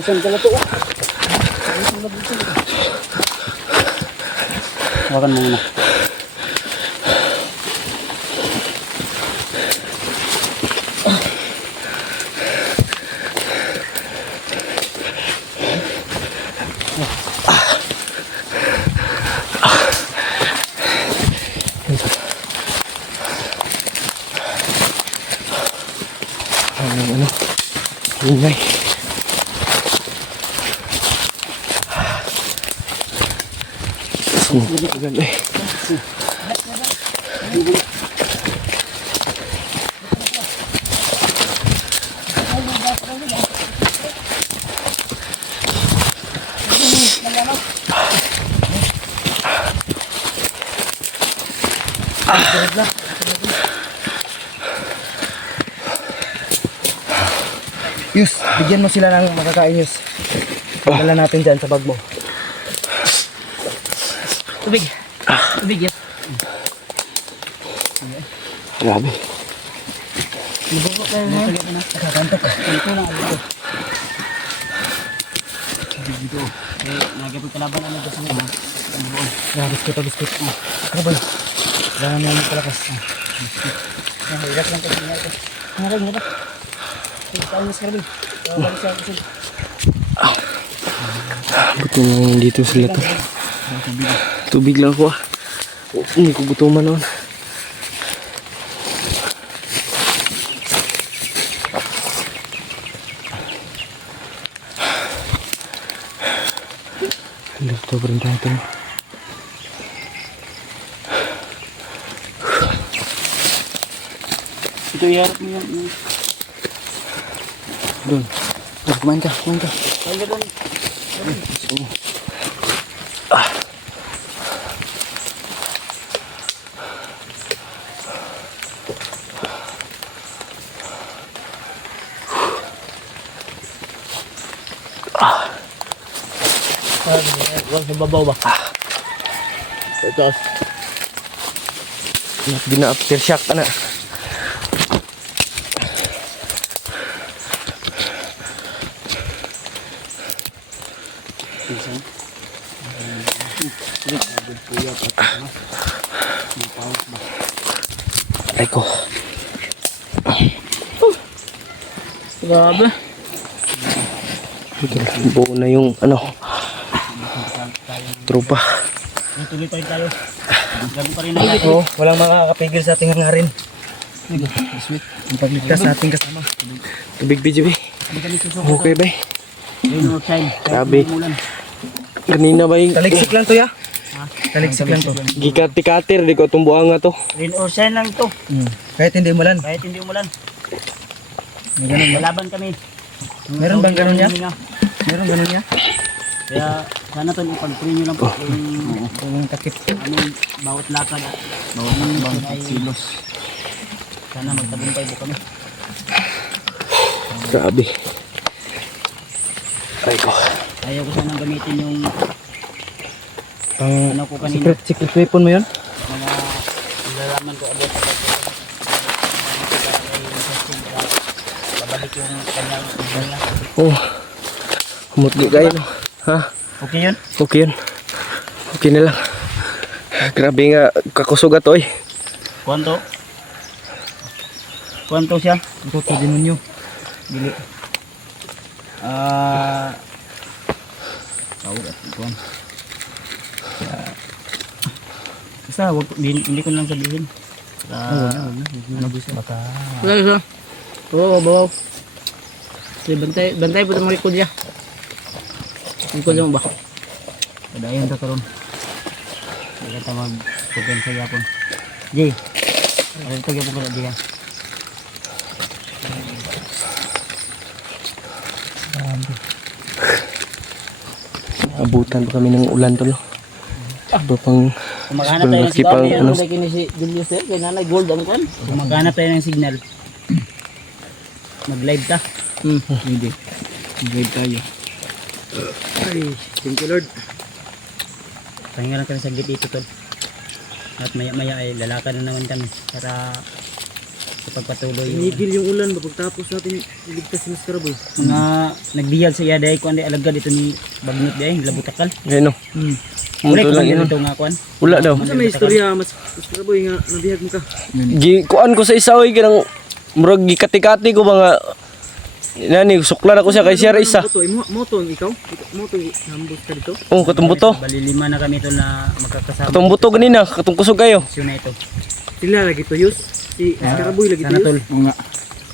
Isang kala to. Hawakan mo muna. Ano? Ingay. Ganda eh. Yus, bigyan mo sila ng makakain, Yus. Dala natin dyan sa bag mo. Tubig. Tubig yan. Grabe. Ibubok tayo na yan. Nakakantok. Ito lang alito. Tubig dito. Nagapit kalaban ano dyan sa mga. Biskit. Ano ba? Kailangan mo yung palakas. Biskit. Hirap lang kasi nga ito. Nga ba? Tayo na sa karabin. Balik siya ako sila. Gutom lang dito sila to. Tubig lang ako ah. Hindi ko gutuman noon. Dito pa rin tayo. Ito iharap mo yan. Doon. Kumain ka. Kaya doon. Huwag sa babaw ba? Ito. Di na aftershock ka na. Ay ko. Grabe. Buo na yung ano. Tropa. Tuloy pa rin tayo. Ganun pa rin na yan. Oo, walang makakapigil sa ating hangarin. Sweet. Ang pagligtas sa ating kasama. Tubig video eh. Okay ba? Rain or shine. Grabe. Kanina ba yung Taligsik lang to, ya? Taligsik lang to. gikati-katir di ko tumbuang nga to. Rain or shine lang to. Kahit hindi umulan. Kahit hindi umulan. May ganun ba? Lalaban kami. Meron bang ganun niya? Huminga. Meron ganun niya? Kaya sana to ipag-pray nyo lang po Yung takip. aming bawat lakad at bawat ay silos. Sana magtagumpay po kami. Grabe. Ay ko. Ayaw ko sanang gamitin yung Pang ano ko kanina. secret weapon mo yun? Mga nilalaman ko about sa babalik yung kanyang kanya. Oh. Humutli kayo no. Ha? Okay yun? Okay yun. Okay na lang. Grabe nga kakusugat oy. Kwanto? Kwanto siya? Ito to demonyo. Dili. Tawag at kuwan. Basta hindi ko lang sabihin. Ano gusto? Baka... Wala isa. Oo, bawaw. Bantay po itong record niya. Record mo ba? Padayan ito karon. Hindi ka mag-pupen sa yapon. Jay, ano ito yapon ko na diyan? Abutan pa kami ng ulan tol. Iba pang Kumaganap tayo ng Pang- signal. ano? Ano kini si Julius sir? Kaya nanay gold ang kan. Kumaganap tayo ng signal. Mag-live ta. Hindi. Guide tayo. Ay, thank you Lord. Pahinga lang kami sa gitito tol. At maya maya ay lalakad na naman kami. Para ipagpatuloy yung Tinigil yung ulan ba pagtapos natin iligtas si Mas Karaboy. mga nagbiyag sa iya dahil kuan di alagad dito ni Bagnot dahil labutakal. Ayun no. Wala ko lang lang yun. dito nga kuan. Wala daw. Asa may istorya Mas Karaboy nga nabihag mo ka? Kuan ko sa isa oy kanang murag gikati-kati ko mga nani suklan ako siya kay siya ra isa. Moto ikaw? Moto nambos ka dito? Oh, katong buto. Bali lima na kami ito na magkakasama. Katong buto ganina, katong kusog kayo. Sino na ito? Sila lagi tuyos. Si Mas Karaboy lagi Sana tol. tuyos. Oo nga.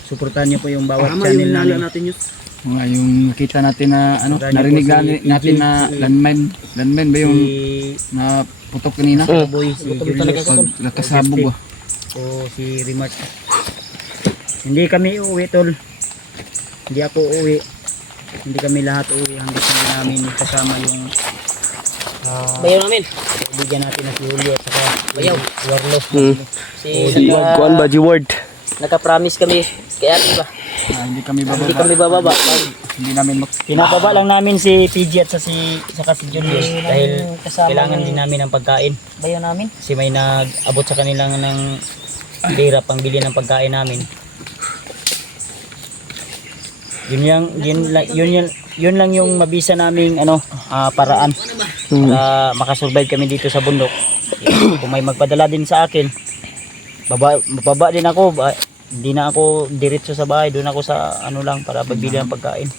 Suportahan niyo po yung bawat Tama channel yung nala namin. natin yus. Oo nga, yung nakita natin na ano, Tandaan niyo narinig po si natin na si- landmine ba yung Si naputok kanina? Boy, si Julius Pag nakasabog ba? o si Remark. Hindi kami uuwi tol. Hindi ako uuwi. Hindi kami lahat uuwi hanggang hindi namin kasama yung Bayaw namin. bigyan natin na si Julio at saka Bayaw, Warlo. Si Kuan ba G-word? naka-promise kami kaya di ba? Hindi kami Hindi bababa. kami bababa. Hindi namin Pinapaba lang namin si PG at saka si Julius dahil kasama kailangan ng- din namin ng pagkain. Bayaw namin. Kasi may nag-abot sa kanila ng pera pang bili ng pagkain namin. Yun lang yung mabisa naming paraan para makasurvive kami dito sa bundok. Kung may magpadala din sa akin, bababa din ako. Hindi na ako diretso sa bahay, doon ako sa lang para pagbili ng pagkain.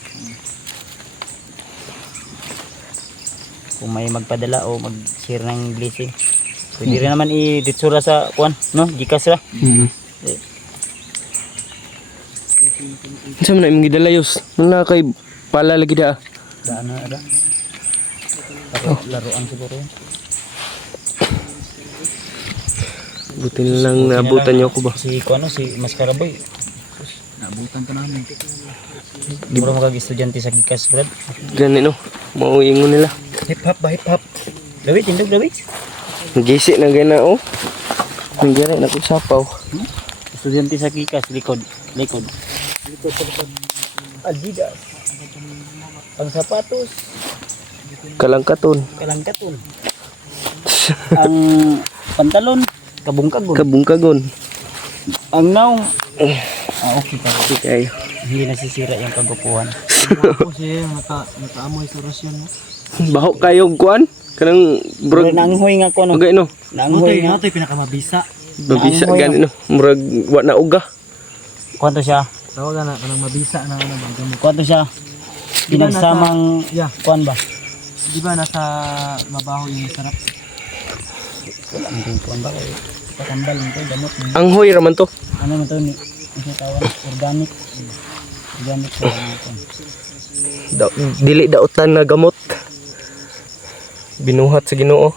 Kung may magpadala o mag-share ng blessing. Pwede rin naman i-ditsura sa kuan, no? Gikas ra. Sa man imong gidalayos. Wala kay pala lagi da. Daan na ada. Laruan siguro yun. Buti na lang naabutan niyo ako ba. Si Mas Karaboy. nabutan ka namin. Di ba makag-estudyante sa Gikas, Brad? Gani no. Mauingon nila. Hip hop ba hip hop? Dawit, tindog, dawit. Gisi na gana oh. Nangyari na ko sapaw. Estudyante sa Gikas, likod. Adidas. Ang sapatos, Kalangkaton. kalangkaton. Ang pantalon, kabungkagon. Kabungkagon. Ang naong, okay ka. Di kayo. Hindi nasisira yung kagupuhan. Ako siya nakaamoy sa rasyon mo. Baho kayo kuan. Kanang Bro, murag naanghoy nga ko, no? okay no. Naanghoy nga. Motoy pinakamabisa. Babisa Naanghoy gani no. Murag wa na uga. Kwanto siya? Tawagan na kanang mabisa na gamot. Kwanto siya? Di ba nasa- Pinagsamang Yeah. kuan ba? Di ba nasa mabaho yung masarap? Wala mo yung kuan ba? Patambal mo ito, gamot. Ang hoy raman to. Ano mo ito? Ano tawag? Organic. Organic sa kuan. Dili dautan na gamot. Binuhat sa Ginoo.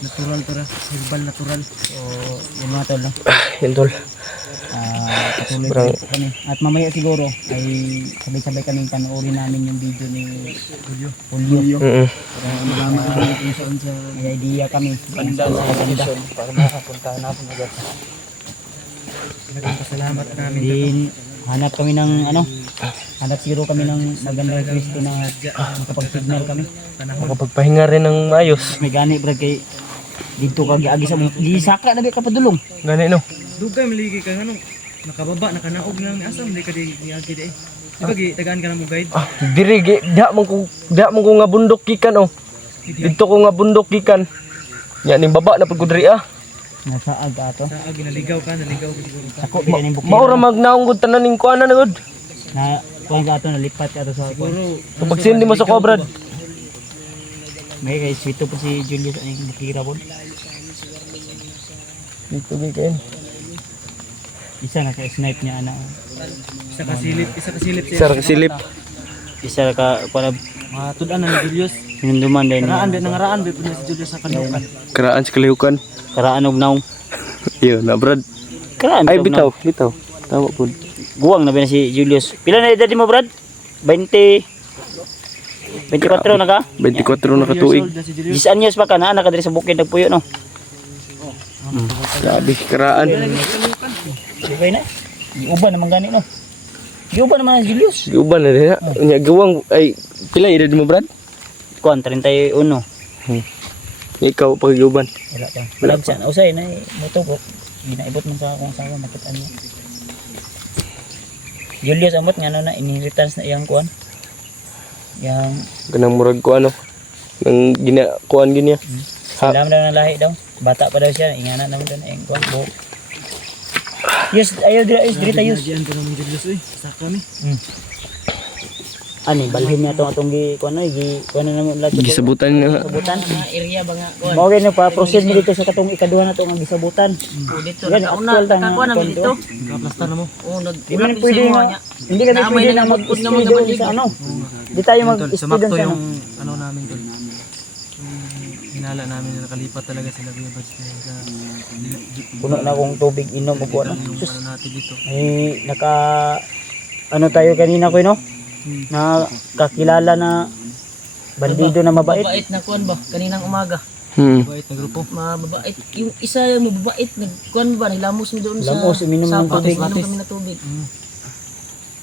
Natural to ra. Herbal natural. So, yun mga tol, no? Yan tol. Patuloy Sobrang- kami. At mamaya siguro ay sabay-sabay kaming panoorin namin yung video ni Julio. Para malaman namin kung saan sa may idea kami. Ganda para makapuntahan natin agad. Salamat namin. Din hanap kami ng hanap siguro kami ng magandang pwesto na makapag-signal kami. Makapagpahinga rin ng maayos. May gani brad kay dito kag agi sa di saka na ka padulong. Gani no. Dugay maligi ka ano. Nakababa nakanaog lang ni asam di ka di agi di. Di ba tagaan ka na mo guide? Diri diha man ko nga bundok gikan oh. Dito ko nga bundok gikan. Nya ning baba na pud ko diri ah. Nasa aga ato. Sa agi naligaw ka siguro ka. Ako di kaning bukid. Maura magnaong gud tanan ning kuana na gud. Na kuan ka ato nalipat ka ato sa kuan. Siguro Pag sindi mo sa ko brad. May kay sweet po si Julius ang bukira bon. Dito gikan. Isa na ka snipe niya ana. isa ka silip Sar silip. Isa ka para Matudan na ni Julius. hinunduman din. Nangaraan ba punya si Julius sa kanukan. Karaan sa kalihukan. Karaan og naong. Yo na brad. Karaan Ay og bitaw, naong. bitaw. Tama pud. Guwang na ba na si Julius? Pila na edad mo Brad? 20 24 na ka? 24 na katuig. Si Julius. 10 anyos pa ka na diri sa bukid nagpuyo no. Grabe karaan. Sige na. Giuban naman gani no. Giuban naman si Julius. Giuban na din ha. Nya gawang ay pila edad mo brad? Kuan 31. Ikaw pag giuban. Wala pa. Wala sa usay na moto ko. ginaibot man sa akong asawa nakita niya. Julius amot nga na inheritance na iyang kuan. Yang Ganang murag ko ano. Nang kuan gini. sila daw ng lahi daw. Bata pa daw siya, ingana naman daw na iyang kuan. Buhok. Yes, ayaw diri tayo. Diyan ko naman Julius eh. Saka ni. Ani balhin niya atong gi kuan gi kuan na naman lahat. Gisabutan nga. Sabutan. Mga area ba nga kuan. Mao gyud pa proceed mi dito sa katong ikaduha na to nga gisabutan. O dito Yan, nauna actual tang nakakuha namin kuan dito. Kaplastar na mo. Oh, Di man pwede nga, hindi kami Naamay pwede na na nagpupod mag-stay ng mga doon bandido. sa ano. Di tayo Tol, mag-stay doon sumakto sa ano. yung ano namin tol. Hinala namin na nakalipat talaga sila Kuya Bats sa Puno na akong tubig inom o kuha na. yung Sus, ano natin dito. ay naka, ano tayo kanina ko no? Na kakilala na bandido na mabait. Mabait na kuan ba kaninang umaga. Bait na grupo. Mababait. Yung isa yung mababait nagkuan ba nilamos mi doon sa Lamos, uminom ng sapat, tubig. uminom kami ng tubig.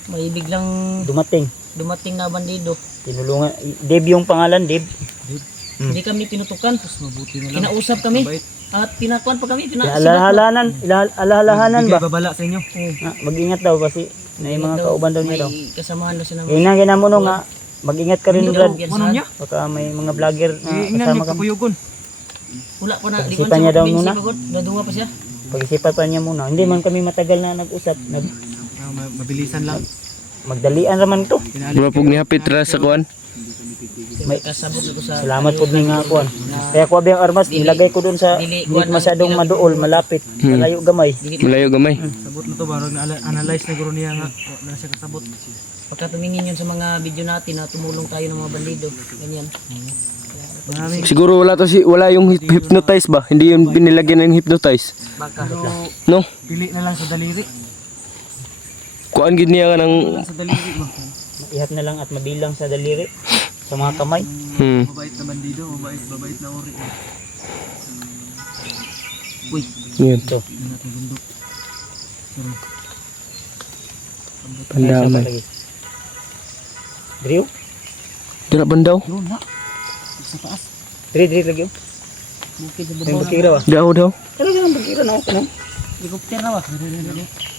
May biglang Dumating, na bandido. tinulungan. Dave yung pangalan, Dave. Hindi kami pinutukan. Mabuti na lang. Kinausap kami. Mabait. At pinakuan pa kami. Alahalahanan, alahalahanan Bigay ba? babala sa inyo. Mag-ingat daw kasi na yung mga kauban daw niya daw. May kasamahan daw siya ng Gina mo no nga, mag-ingat ka rin Brad. Ano niya? Baka may mga vlogger na Ingnan kasama niyo ka. kapuyugon. wala pa na. Pag-isipan niya daw muna. Nadunga pa siya. Pag-isipan pa niya muna. Hindi man kami matagal na nag-usap. Mabilisan lang. Magdalian raman to. Mura pug nihapit ra sa kuan. May Kasabot ako sa salamat po ni nga kuan. Kaya ko abiyang armas nilagay ko doon sa Dili, hindi kuwan, masyadong maduol, malapit, malayo gamay. Malayo gamay. Sabot na to barog na analyze na guro niya nga. Na siya kasabot. pagka tumingin yun sa mga video natin na tumulong tayo ng mga bandido. Ganyan. Maraming Siguro wala yung hypnotize ba? Hindi yung binilagyan ng hypnotize. Baka. No? pili na lang sa daliri. Kuan gid niya nga ng Sa daliri mo. Ihat na lang at mabilang sa daliri sa mga kamay. Mabait na bandido, mabait na ori. Uy. Yan. Ito. Hindi natin bundok. Pandamay. lagi. Driyo? Dira bandaw. Doon na. Sa taas. Dri lagi. Bukid sa May babaw. bakira ba? Daw daw. Talaga ang bakira na ako. Helicopter na ba?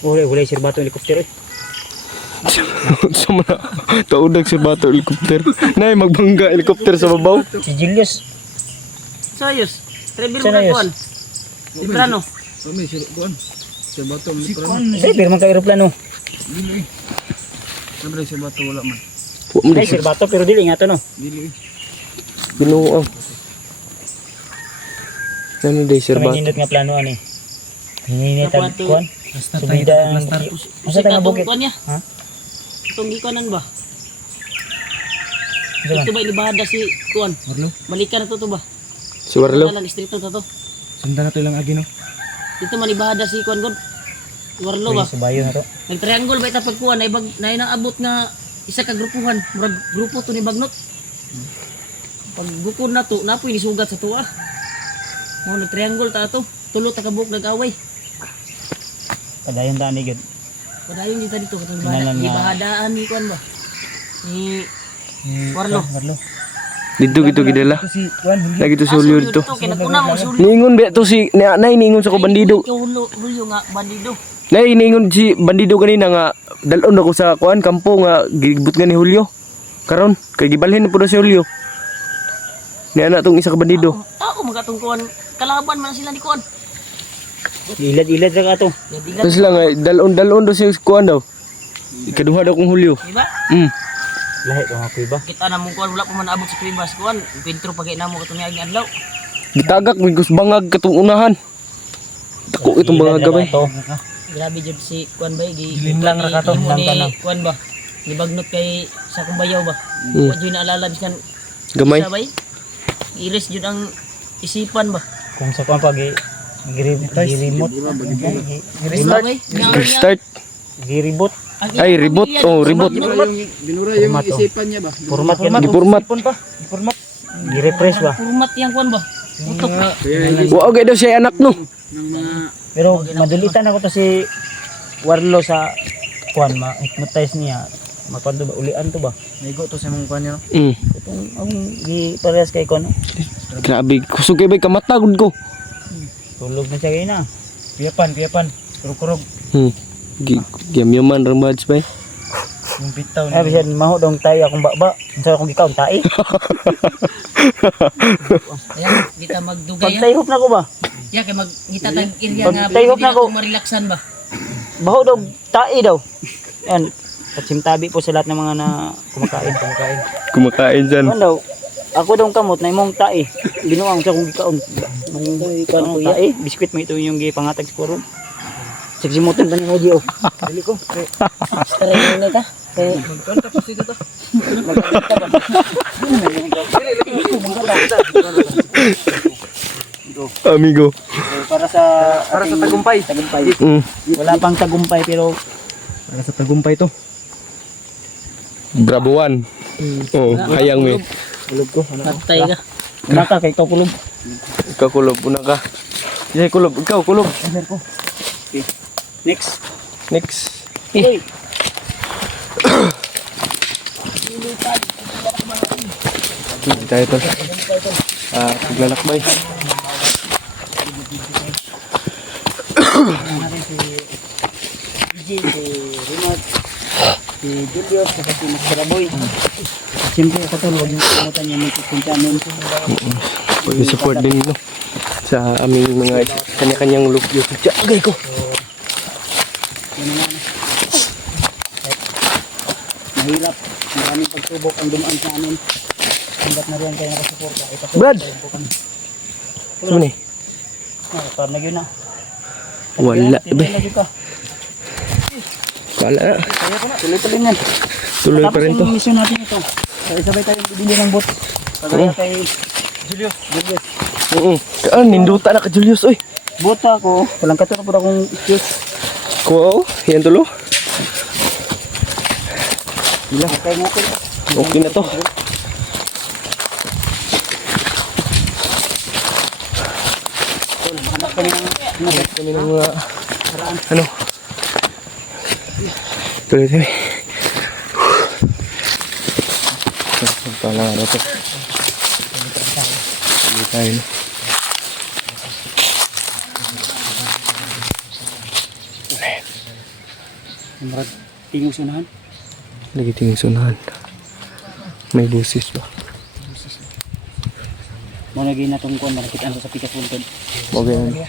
Wala si bato helikopter. Sa mga taudag si bato helicopter. Nay magbangga helicopter sa babaw. Si Julius. Sayos. Travel mo Sayos. na kuan. Librano. Kami sila kuan. Sa bato Si ni Kuan. Driver man ka aeroplano. Dili. Sabi sa bato wala man. Wa mo Ay di sir bato pero dili nga to no. Dili. Ginoo. Ano day sir Kami bato? nindot nga plano ani. Hininitan Nakuha to. kuan. Basta tayo Subida ang plastar. Asa tayo nga bukit? Kuan niya. Ha? Itong gikanan ba? Diyan. Ito ba ilibahada si kuan? Warlo. Balikan na to ba? Si Warlo. Lang street na to. Sundan na to lang agi no. Dito manibahada si kuan god. Warlo ba? Subayo na to. Nag-triangle ba ita pagkuhan na inaabot nga isa ka grupuhan, murag grupo to ni Bagnot. Pag bukod na to, napoy ni sugat sa tuwa. Mo nag-triangle ta to, tulo ta kabuk nag-away. Padayon ta ni gud. Padayon dito dito katong Kinalan nga. bahadaan ni kuan ba? Ni Warlo. Warlo. Dito gito gidala. Si Kuan hindi. Lagi to si Julio dito. Kinakuna mo sulyo. Niingon ba to si nay niingon sa ko bandido. Hulo nga bandido. Nay niingon si bandido kanina nga dalon ako sa kuan kampo nga gibut nga ni Julio. Karon kay gibalhin na pud si Julio. Ni ana tong isa ka bandido. Ako magatong kuan kalaban man sila ni kuan. Ilad-ilad ra ka to. Yadigan, Tapos lang dalon do si kuan daw. Ikaduha daw kong Julio. di ba? Lahi ko nga kuy ba. Kita na mong kuan wala pa man abot sa kribas kuan. Pintro pagay namo katong niaging adlaw. Gitagak migos bangag katong unahan. Dako itong bangag gamay. Grabe jud si kuan ba Dilim lang ra ka to, imo lang ka ni lang. kuan ba? Ni Bagnot kay sa kumbayaw ba? Mm. Wa jud naalala biskan Gamay. isa ba? Iris jud ang isipan ba? Kung sa kuan pag gi-remote. Restart ba? Start. Gi-reboot. Ay, reboot. Oh, reboot. Binura yung Format, oh. isipan niya ba? Format yan. Gipurmat. Gi-refresh ba. Format yang kuan ba? Utok. Kaya Wa okay daw siya anak no. ng mga Pero madulitan ako to si Warlo sa kuan ma-hypnotize niya. Makuan to ba ulian to ba? Naigo to sa mong Kuan niya no. Itong ang gi parehas kay kuan. Grabe, kusog kay bay kamatagod ko. Tulog na siya kay na. Piyapan. Kurog-kurog. Gyamyaman ra buds bay. Yung bitaw Ay bisan maho dong tayo akong baba. Unsa akong gikaon tae. Ayan, kita magdugay yan. Pagtayhop na ko ba? Ya, kay magngita tag area Pag nga tayhop na pwede ko. na marilaksan ba? Baho daw tae daw. Yan. Patsimtabi po sa lahat ng mga na kumakain. Kumakain dyan. Ano daw? Ako daw kamot na imong tae. Binuang sa kong gikaon. Ano tae? Biskwit mo ito yung gipangatag sa kuron. Sigsimutan pa niya mo Dili ko. Tara na ka. Magkanta pa sila to. Amigo. Para sa tagumpay. Wala pang tagumpay pero Para sa tagumpay to. Bravo 1. Oh, hayang mi. kulog ko. Patay ka. Una ka kay kulog. Ikaw kulob, una ka. Yay, kulob. Ikaw, kulob. Okay. Next. Next. Hey. Hindi tayo tol. Paglalakbay. Natin si PJ, si Remote, si Julius, saka si Mr. Boy. Siyempre ako tol, huwag yung kalimutan niya may kukuntanin. Pag-support din no, sa aming mga kanya-kanyang look YouTube channel. Agay ko. Mahirap, maraming pagsubok ang dumaan sa amin. Hanggat na rin kayo nakasuporta. Brad! Ano ni? Parang na yun na. Wala. Tinay Be. lagi ka. Wala na. Tuloy-tuloy yan. Tuloy pa rin to. Tapos yung mission natin ito. Sabay tayong bibili ng bot. Kagaya kay Julius. Ninduta na ka Julius. Oy. Bota ko. Walang katulad po akong excuse. Ko, yan tulo. Okay mo ko. Okay na to. Hanap kami ng Kami ng mga ano. Tuloy tayo. Pala nga to. Tuloy tayo. Marag tingos unahan. Lagi tingin sunahan. May busis ba? Mo lagi na tong kon marakitan ko sa pikas bulkan. Okay na.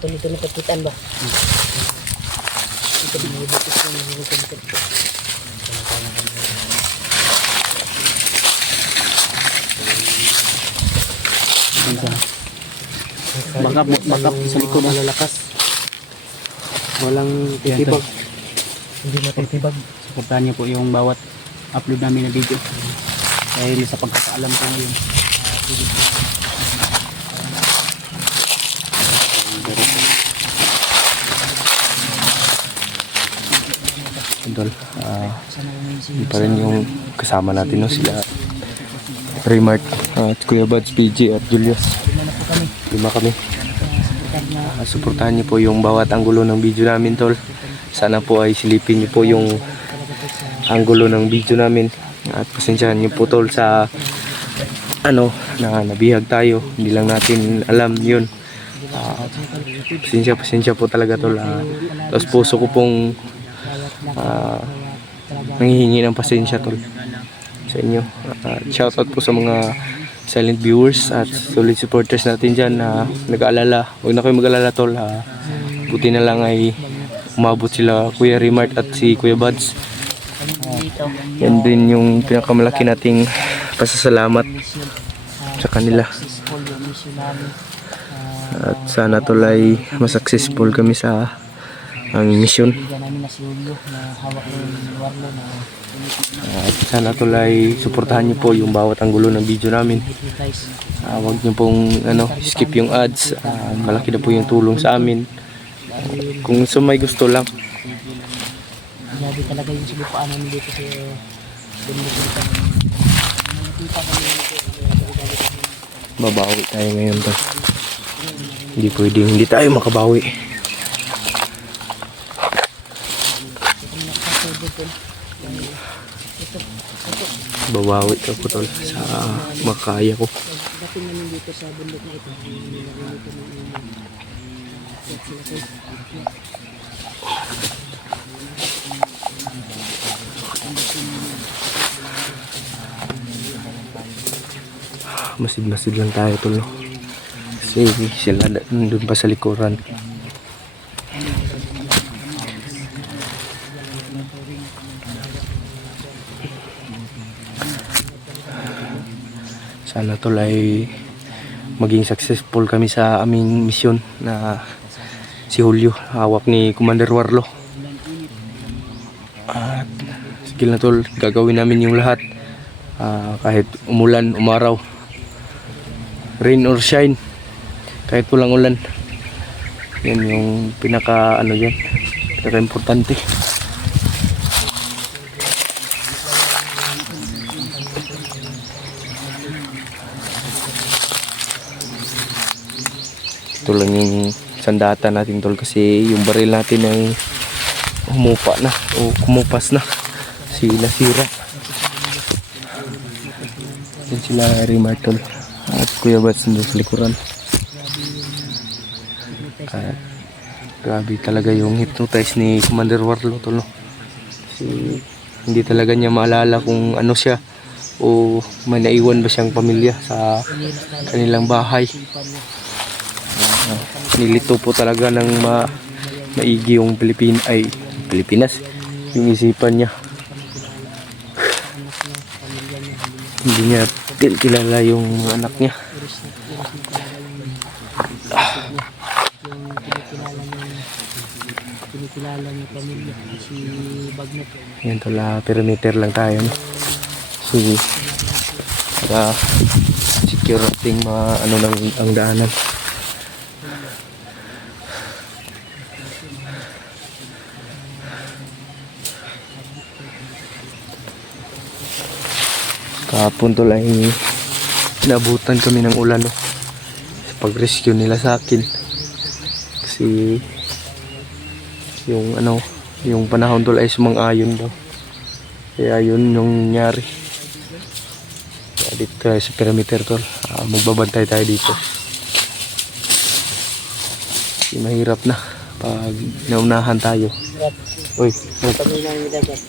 Tuloy-tuloy pagkitaan ba? Bakap sa likod ang lalakas. Walang titibag. Hindi matitibag. Suportahan niyo po yung bawat upload namin na video. Dahil sa pagkakaalam ko ngayon. Idol, yun pa rin yung kasama natin no, sila Raymart, at Kuya Buds, PG at Julius. 5 kami. Suportahan niyo po yung bawat anggulo ng video namin tol. Sana po ay silipin niyo po yung anggulo ng video namin. At pasensyahan niyo po tol sa ano, na nabihag tayo. Hindi lang natin alam yun. Pasensya po talaga tol. Tapos puso ko pong nanghihingi ng pasensya tol sa inyo. Shoutout po sa mga silent viewers at solid supporters natin dyan na nag-aalala. Huwag na kayo mag-aalala tol. Buti na lang ay umabot sila Kuya Remart at si Kuya Buds. Yan din yung pinakamalaki nating pasasalamat sa kanila. At sana tol ay masuccessful kami sa aming mission. At sana tol ay suportahan niyo po yung bawat anggulo ng video namin. Huwag niyo pong skip yung ads. Malaki na po yung tulong sa amin. Kung may gusto lang. Grabe talaga yung silupaan namin dito sa Babawi tayo ngayon tol. Hindi pwedeng hindi tayo makabawi. Babawi ka po tol sa makaya ko. Masid-masid lang tayo tol, no? Kasi sila nandun pa sa likuran. Sana tol ay maging successful kami sa aming misyon na si Julio, hawak ni Commander Warlo. At sige na tol, gagawin namin yung lahat. Kahit umulan, umaraw, rain or shine, kahit walang ulan, yan yung pinaka ano yan, pinaka importante. Ito lang yung sandata natin tol, kasi yung baril natin ay humupa na o kumupas na, nasira. Yan sila Rimar tol at Kuya Bats nandun sa likuran. At grabe talaga yung hypnotize ni Commander Warlo tol, no? Kasi hindi talaga niya maalala kung ano siya o may naiwan ba siyang pamilya sa kanilang bahay. Nilito po talaga ng maigi yung Pilipinas, yung isipan niya. Hindi niya kilala yung anak niya. Kinikilala niya pamilya si Bagnot. Yan tala, perimeter lang tayo, no? So para secure ating ano ng ang daanan. Kahapon tol ay nabutan kami ng ulan, no? Sa pag-rescue nila sa akin. Kasi yung yung panahon tol ay sumang-ayon daw. Kaya yun yung nangyari. Kaya dito tayo sa perimeter tol. Magbabantay tayo dito. Kasi mahirap na pag naunahan tayo. Uy, Kami nang nidagat.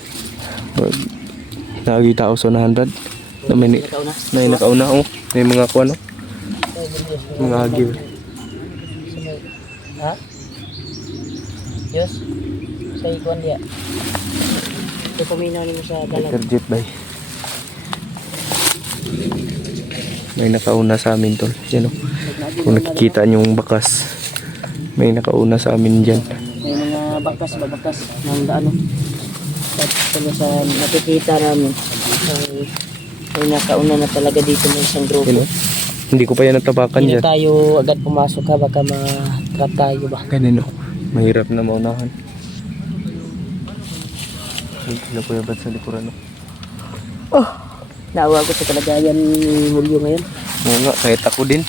nakakita ako sa unahan Brad. Na may nakauna, oh. May mga kuha, no? Mga hagil. Ha? Diyos? Sa ikuan dia. Ito paminaw ni mo sa dalag. Detergent bay. May nakauna sa amin tol. Yan, oh. Kung nakikita niyo yung bakas, may nakauna sa amin dyan. May mga bakas ng daano. Tapos sa nakikita namin. May nakauna na talaga dito ng isang grupo. Yan, oh. Hindi ko pa yan natapakan Hindi dyan. na tayo agad pumasok ha, baka ma-trap tayo ba? Ganun, oh. Mahirap na maunahan. Sila Kuya Bats sa likuran, oh. Naawa ko sa kalagayan ni Julio ngayon. Oo nga, kahit ako din.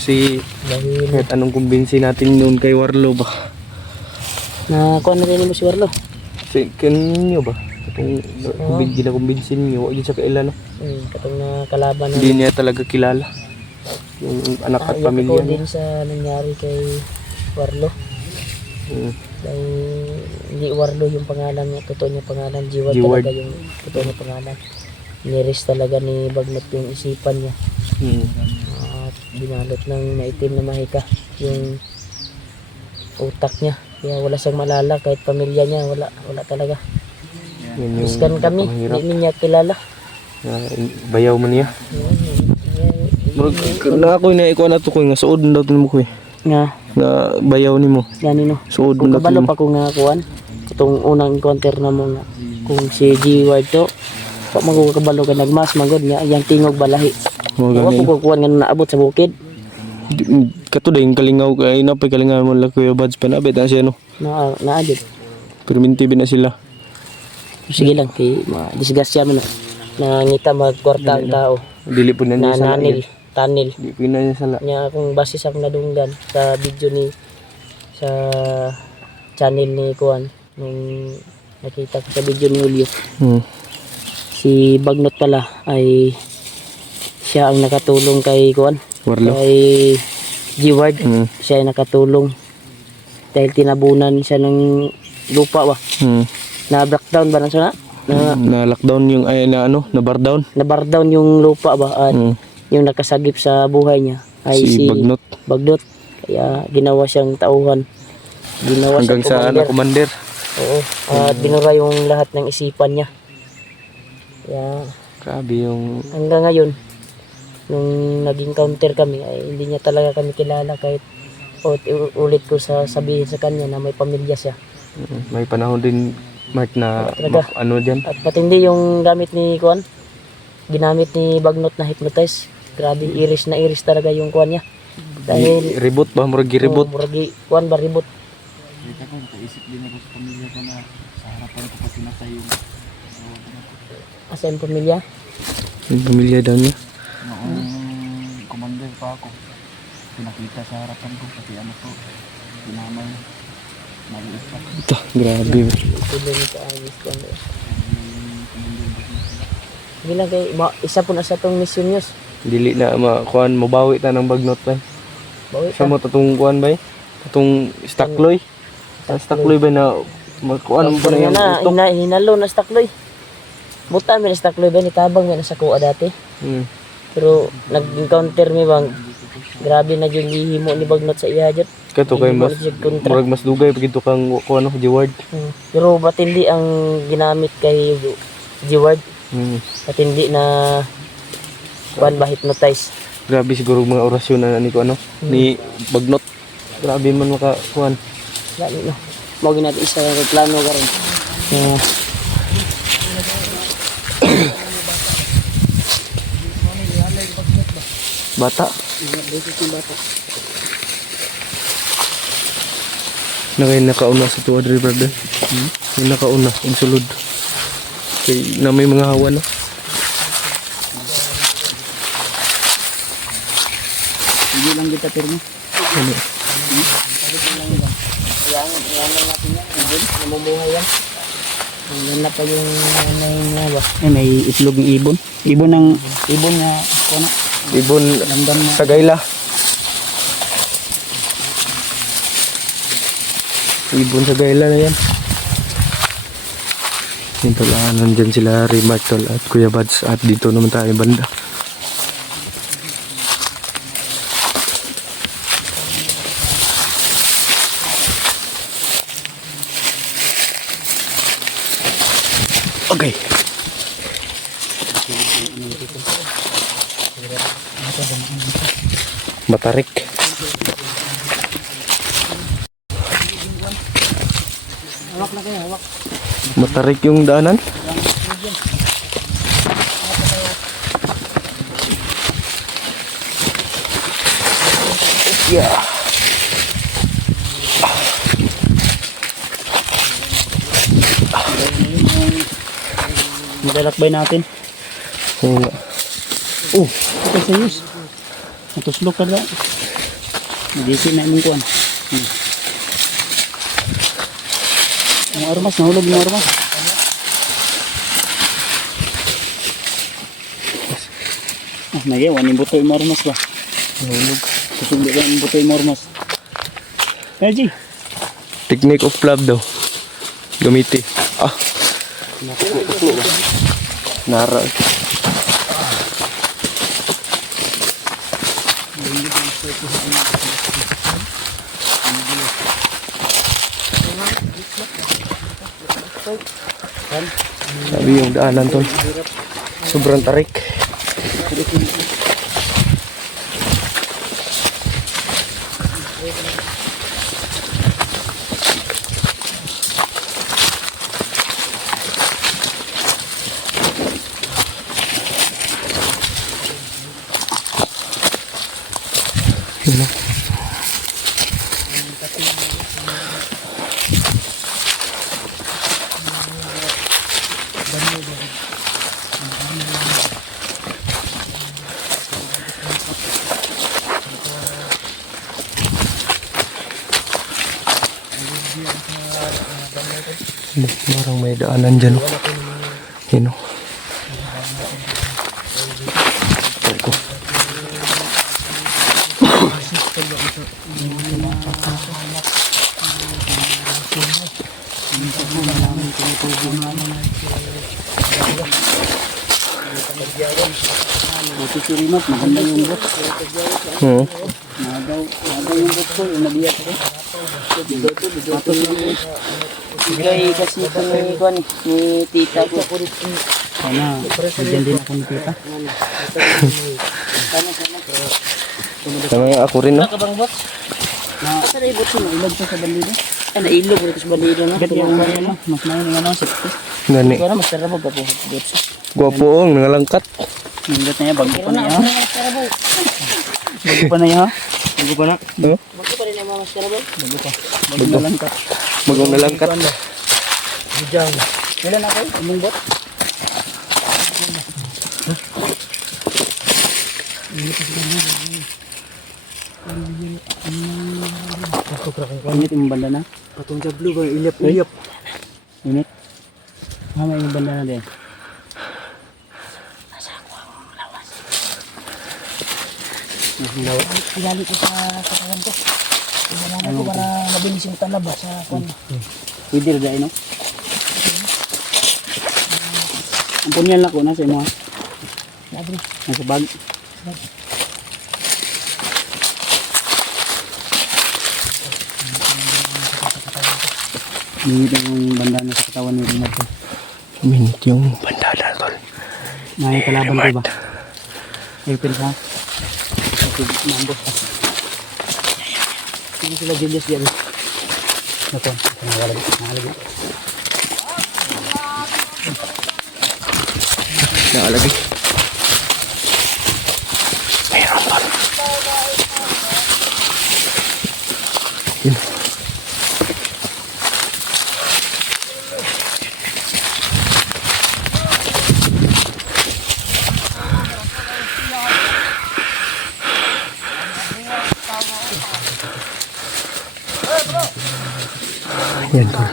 Kasi Dahil kahit anong kumbinsi natin noon kay Warlo ba. nakuha na rin mo si Warlo. Kasi kanyo ba? Kung ginakumbinsin nyo, wag yun sa kailan, no? Katong nakalaban na. Hindi niya talaga kilala yung anak at pamilya ko niya. din sa nangyari kay Warlo. Dahil hindi Warlo yung pangalan niya, totoo niya pangalan. G-Ward G-Ward. talaga yung totoo niya pangalan. Niris talaga ni Bagnot yung isipan niya. At binalot ng maitim na mahika yung utak niya. Kaya wala siyang malala kahit pamilya niya, wala talaga. Yun yung Iskan kami, mahirap. hindi niya kilala. Bayaw mo niya. Na ako na ikaw na to ko nga suod na to mo ko. Nga, Na bayaw nimo. gani no. Suod Kung na kabalo to. pa ko nga kuan, itong unang encounter na mo nga, kung si G-Ward to, pa magkakabalo ka nagmas, magod nga, yung tingog balahi. Mo Huwag gani. ko kukuhan nga naabot sa bukid. Kato dahil kalingaw kay na pa kalingaw mo lang Kuya Bads panabit na siya, no. Naadid. Perminti na sila. Sige lang, kay disgasya mo na. Nangita magkwarta ang tao. Dili po na Na niya sala. tanil. Di po na niya sala. Nya kung base sa nadunggan sa video ni sa channel ni Kuan nung nakita ko sa video ni Julio, si Bagnot pala ay siya ang nakatulong kay Kuan, Warlo. kay G-Ward. Siya ay nakatulong dahil tinabunan siya ng lupa ba. Hmm. Na breakdown ba na siya na Na lockdown yung ay na ano, na bar down. na bar down yung lupa ba at Hmm. yung nakasagip sa buhay niya ay Si Bagnot. Bagnot. Kaya ginawa siyang tauhan. Ginawa Hanggang sa siyang commander. Oo. At binura yung lahat ng isipan niya. Kaya Grabe yung hanggang ngayon, nung naging counter kami, ay hindi niya talaga kami kilala kahit ulit ko sabihin sa kanya na may pamilya siya. may panahon din Mark na Talaga. ano diyan. At patindi yung gamit ni Kuan. Ginamit ni Bagnot na hypnotize. Grabe, iris na iris talaga yung Kuan niya. Dahil Reboot ba murag reboot. muragi Kuan ba ribot. Kita ko, nakaisip din ako sa pamilya ko na sa harapan ko pati nasa yung Asa yung pamilya? Yung pamilya daw niya. noong commander pa ako. Pinakita sa harapan ko pati ano ko. Pinamay. Maliit pa. Ito, grabe. Tuloy ni sa ayos Kuan. Sige lang kay isa po na sa tong mission news. Dili na makuan mabawi ta ng Bagnot ba. Bawi Sa mo tatong kuan ba? Tatong stakloy. Ang stakloy ba na makuan mo Ano na yung na, ustok? hinalo na stakloy. Buta mi na stakloy ba ni tabang mi na sa kuha dati. Hmm. Pero nag-encounter mi bang grabe na yung lihimo ni Bagnot sa iya jud. Kato kay mas kontra. murag mas dugay pagito kang kuan Jeward. Pero batindi ang ginamit kay G-Word. Hmm. Batindi na kuan ba hypnotize. Grabe siguro mga orasyon na ni ko ano ni Bagnot. Grabe man maka kuan. Lalo na. Mao natin isa ka plano karon. Bata. Na kay nakauna sa tuwa diri brother. Yung nakauna og sulod. Kay na may mga hawa no. Hindi lang kita pirmi. Yan lang natin yan. Namumuhay yan. Yan na pa yung niya ba? Ay, may itlog ng ibon. Ibon nga ano, Ibon landam na. sa gayla. Ibon sa gayla na yan. Ito lang, nandyan sila Remark Tol at Kuya Bads at dito naman tayo banda. Okay. Matarik. Hawak na kayo, hawak. Matarik yung daanan. Yeah. Malalakbay natin. Oo nga. Oh, ito sa news. Matuslok ka na. Nagisi na imong kuan. Ang armas, nahulog yung armas. Ah, nagawa, buto yung armas ba? Nahulog. Susugdo ka yung buto yung armas. LG. Technique of love daw. Gamiti. Ah. Nara. Sabi yung daanan to. Sobrang tarik. Yun o. Parang may daanan dyan. Yun o. Ito. Buti si Remote, maganda yung bot. Hmm. Nagaw yung bot ko, yung nabiyat ko. Patol lang eh. Bigay kasi ito ni tita ko. Sana, bigyan din ako ni tita. Sama yung ako rin, no? Kabang bot. Asa na ibot mo? Ilog ko sa bandido? Ano ilog dito sa balido na. Agad yung ano, mas mayon ng ano, sipit. Gani. Kaya mas sarap ka po. Bot. Gwapo ang nangalangkat. Nindot na yan, bago pa na yan. Bago pa na yan, ha? Bago pa na. No? Bakit pa rin ang mga mas sarap? Bago pa. Bago na lang ka. Magong nalangkat. Kailan ako? Among bot? Init yung banda na? Patong jablo ba, ilyap-ilyap. Init? Mama yung banda na din. Ilali ko sa katawan ko. Tingnan ko para mabilis yung talaba sa kwan. Pwede rin dahil, no? Ang punyan lang ko, nasa imo, ha? Nasa bag. Minit yung banda na sa katawan ni Rinat. Minit yung banda na, tol. May kalaban ko ba? April, ha? Okay, maambos pa. Sige sila Julius diyan. Ito, nakalagay. Nakalagay. Mayroon, tol. Yun. Yan, tol.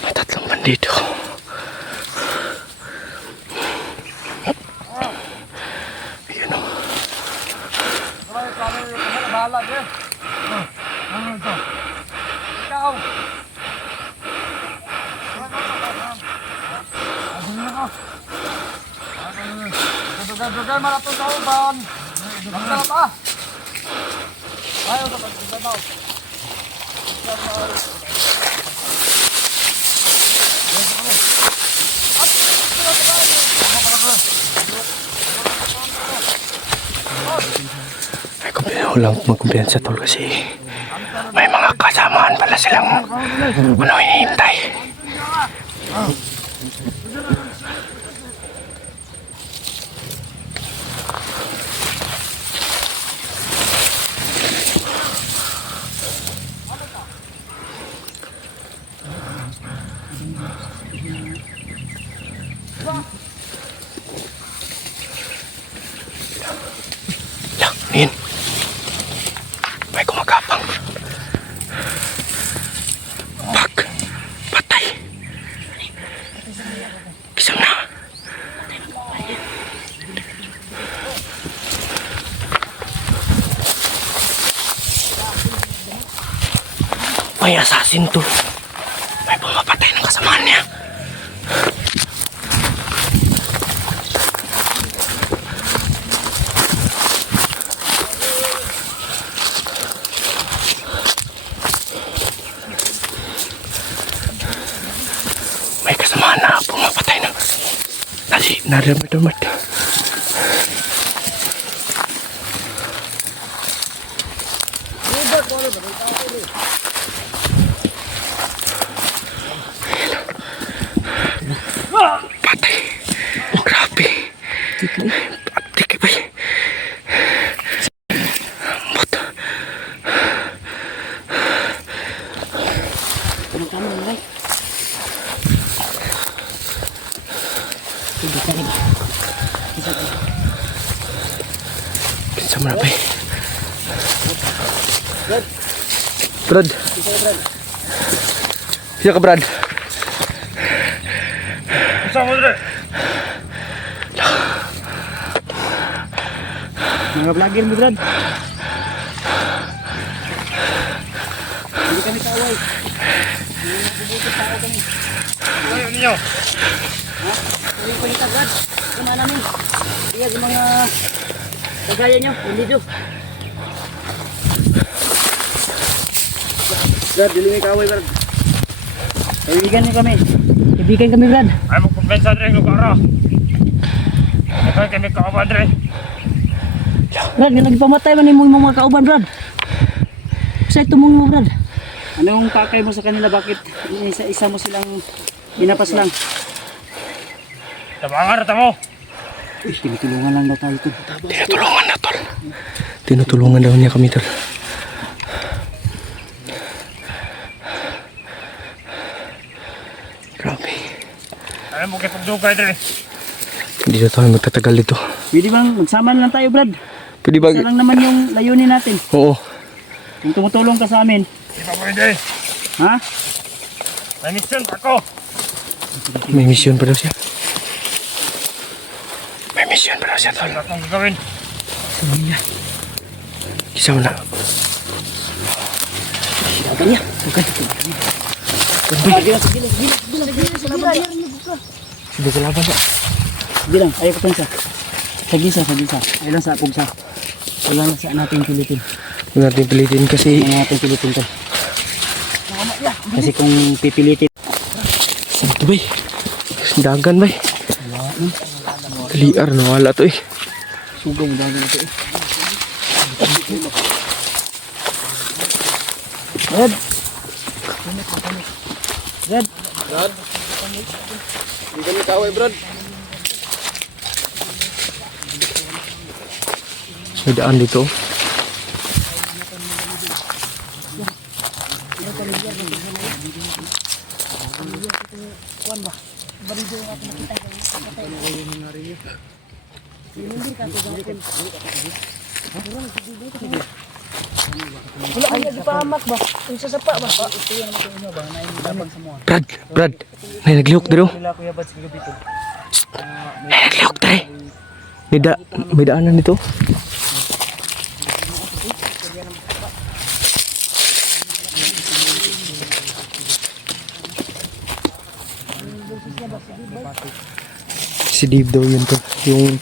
May tatlong bandito. Yun, oh. Walang magkumpiyansa, tol, kasi may mga kasamaan pala silang hinihintay. Nin. May gumagapang. Pag patay. Kisam na. May assassin to. May pumapatay ng kasamaan niya. May kasamaan na pumapatay ng nariramad-ramad. Patay. Grabe. Tikay pa. Bot. Kinsa mo na ba? Brad. Siya ka, Brad. Mga vlogger mo, Brad. Hindi kami kaway. Ayaw ninyo. Ayaw ko nito, Brad. Kuma namin. Iya, yung mga kagaya nyo, hindi do. Brad, dili may kaway, Brad. Kaibigan niyo kami. Kaibigan kami, Brad. Ay mo kumpensa dre lugar. Ikaw kami kauban dre. Brad, nga nagpamatay man yung mga kauban, Brad. Sa tumong mo, Brad. Anong pakay mo sa kanila? Bakit isa mo silang binapas lang? Tabangar ta mo. Uy, tinutulungan lang daw tayo ito. Tinutulungan na, tol. Tinutulungan daw niya kami, tol. Grabe. Ay mo kay pagdugay dre. Hindi na tayo magtatagal dito. Pwede bang magsama na lang tayo, Brad? Pwede ba? Isa lang naman yung layunin natin. Oo. Kung tumutulong ka sa amin. Di pa pwede. Ha? May mission pa ko. May mission pa daw siya. May mission pa daw siya, tol. Ano akong gagawin? Isa mo na. Silaban niya. Okay. Sige ka laban pa. Sige lang, ayaw ko pansa. Sagisa. Ayaw lang sa pugsa. Wala lang sa natin pilitin. Huwag natin pilitin kasi Wala natin pilitin to. Kasi kung pipilitin, saan ito, bay? Dagan, bay. Liar, nawala to eh. sugaw mo dahil ito eh. Red! Red! Hindi kami kaway, Brad. May daan dito. Wala kanya gipahamak ba? Kung sa sapa ba? Brad. May naglihok dito. Wala kuya ba't sige dito? May naglihok dito. May daanan dito. Si Dave daw yun to. Yung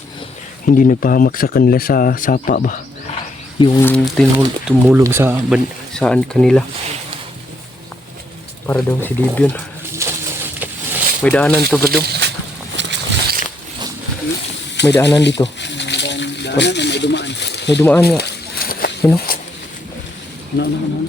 hindi nagpahamak sa kanila sa sapa ba. Yung tumulong sa saan kanila. Para daw si Dave yun. May daanan to ba daw? May daanan dito. Daanan o may dumaan? May dumaan nga. Ano? Ano?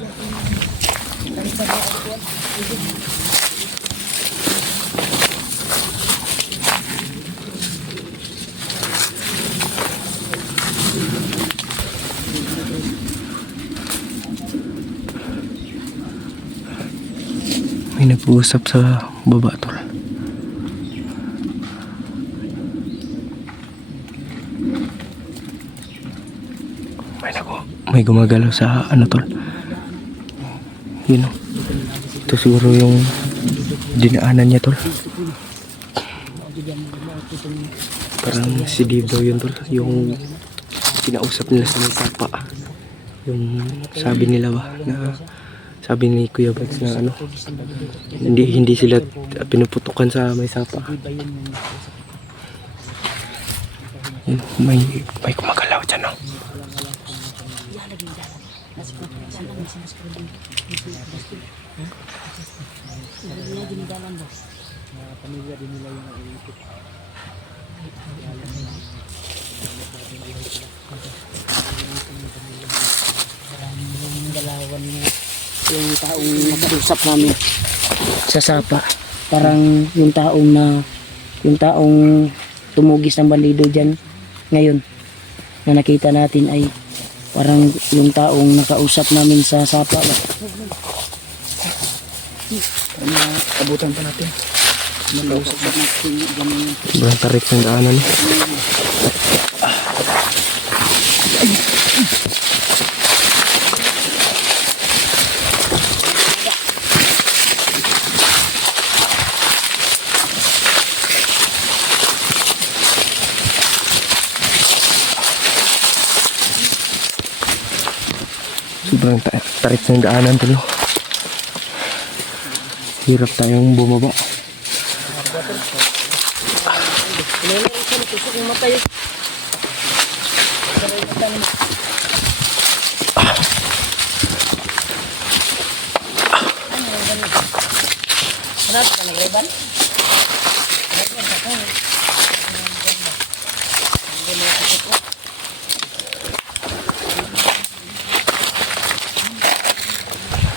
May nag-uusap sa baba, tol. May gumagalaw sa ano, tol. Yun o. Ito siguro yung dinaanan niya, tol. Parang si Dave daw yun, tol. Yung kinausap nila sa may sapa. Yung sabi nila ba na sabi ni Kuya Bats na ano, hindi sila pinuputukan sa may sapa. Yun, may gumagalaw dyan, no? Dalawan niya yung taong nakausap namin sa sapa. Parang yung taong tumugis ng bandido dyan ngayon na nakita natin ay parang yung taong nakausap namin sa sapa ba? Abutan pa natin. Nakausap natin ganun. Sobrang tarik ng daanan. Sobrang tarik ng daanan to, no? Hirap tayong bumaba. Sarap ka nagreban?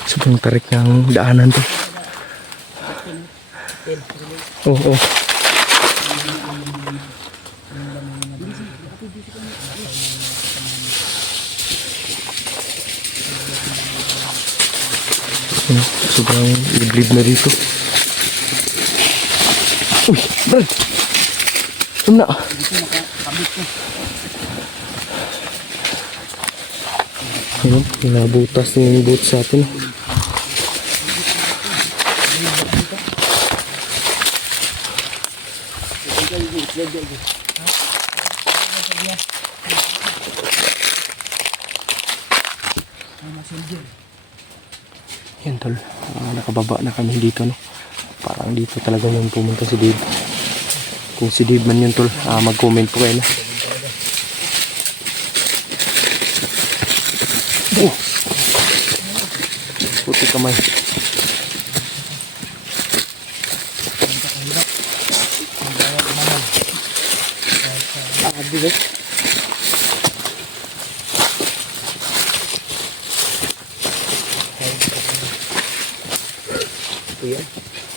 Sobrang tarik ng daanan to. Oo. Sobrang liblib na dito. Uy, Brad! Ano na? Ayun, pinabutas na yung boat sa atin. Yan tol, nakababa na kami dito, no? Parang dito talaga yung pumunta si Dave. Kung si Dave man yun tol, mag-comment po kayo na. Puti kamay.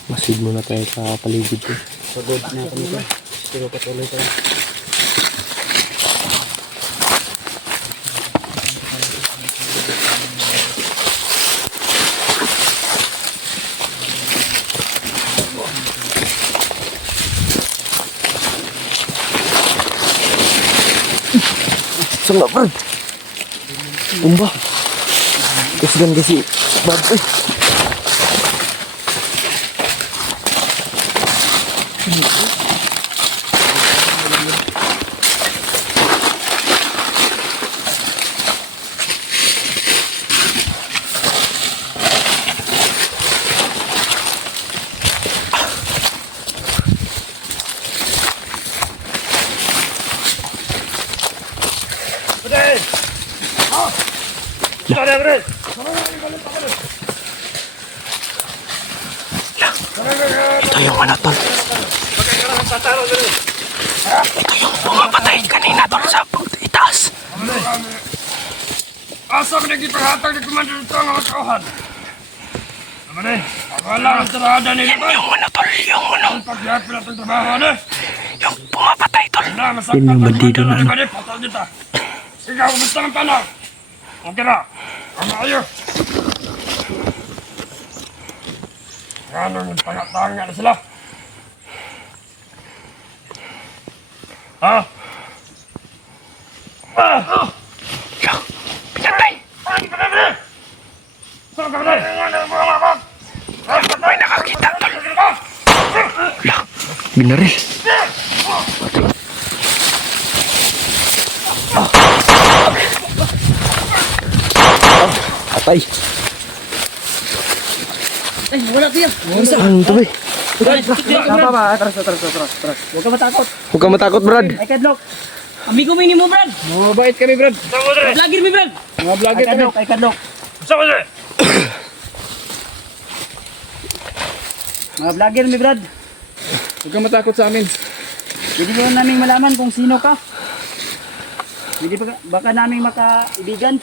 Masid muna tayo sa paligid ko. Pagod na kami ko. Pero patuloy tayo. Saan na, Brad? Tumba. Kasgan kasi, Brad. Ay. Ito yung ano tol. Ito yung pumapatay kanina tol sa itaas. Asa ka nagipaghatag ni Commander ito ang mga kauhan? Naman eh, wala ang sarada nila ba? Yung ano tol, yung ano. Ang pagyapin at ang trabaho ano? Yung pumapatay tol. Na, masaktan Yun yung ang bandido na ano. Commander, patay kita. Ikaw, gusto ng panak. Okay na, ang maayo. Ano yung tanga-tanga na sila? Ha? Yan, pinatay. Saan ka ba? May nakakita tol. Wala, binaril. Patay. Ay, wala tiya. Saan to ba? Huwag ka matakot. Huwag ka matakot, Brad. Ay, Kadlok. Amigo mo mo, Brad. Mabait kami, Brad. Vlogger mi, Brad. Mga vlogger kami. Ay, Kadlok. Saan ka ba? Mga vlogger mi, Brad. Huwag ka matakot sa amin. Hindi mo namin malaman kung sino ka. Hindi baka namin makaibigan.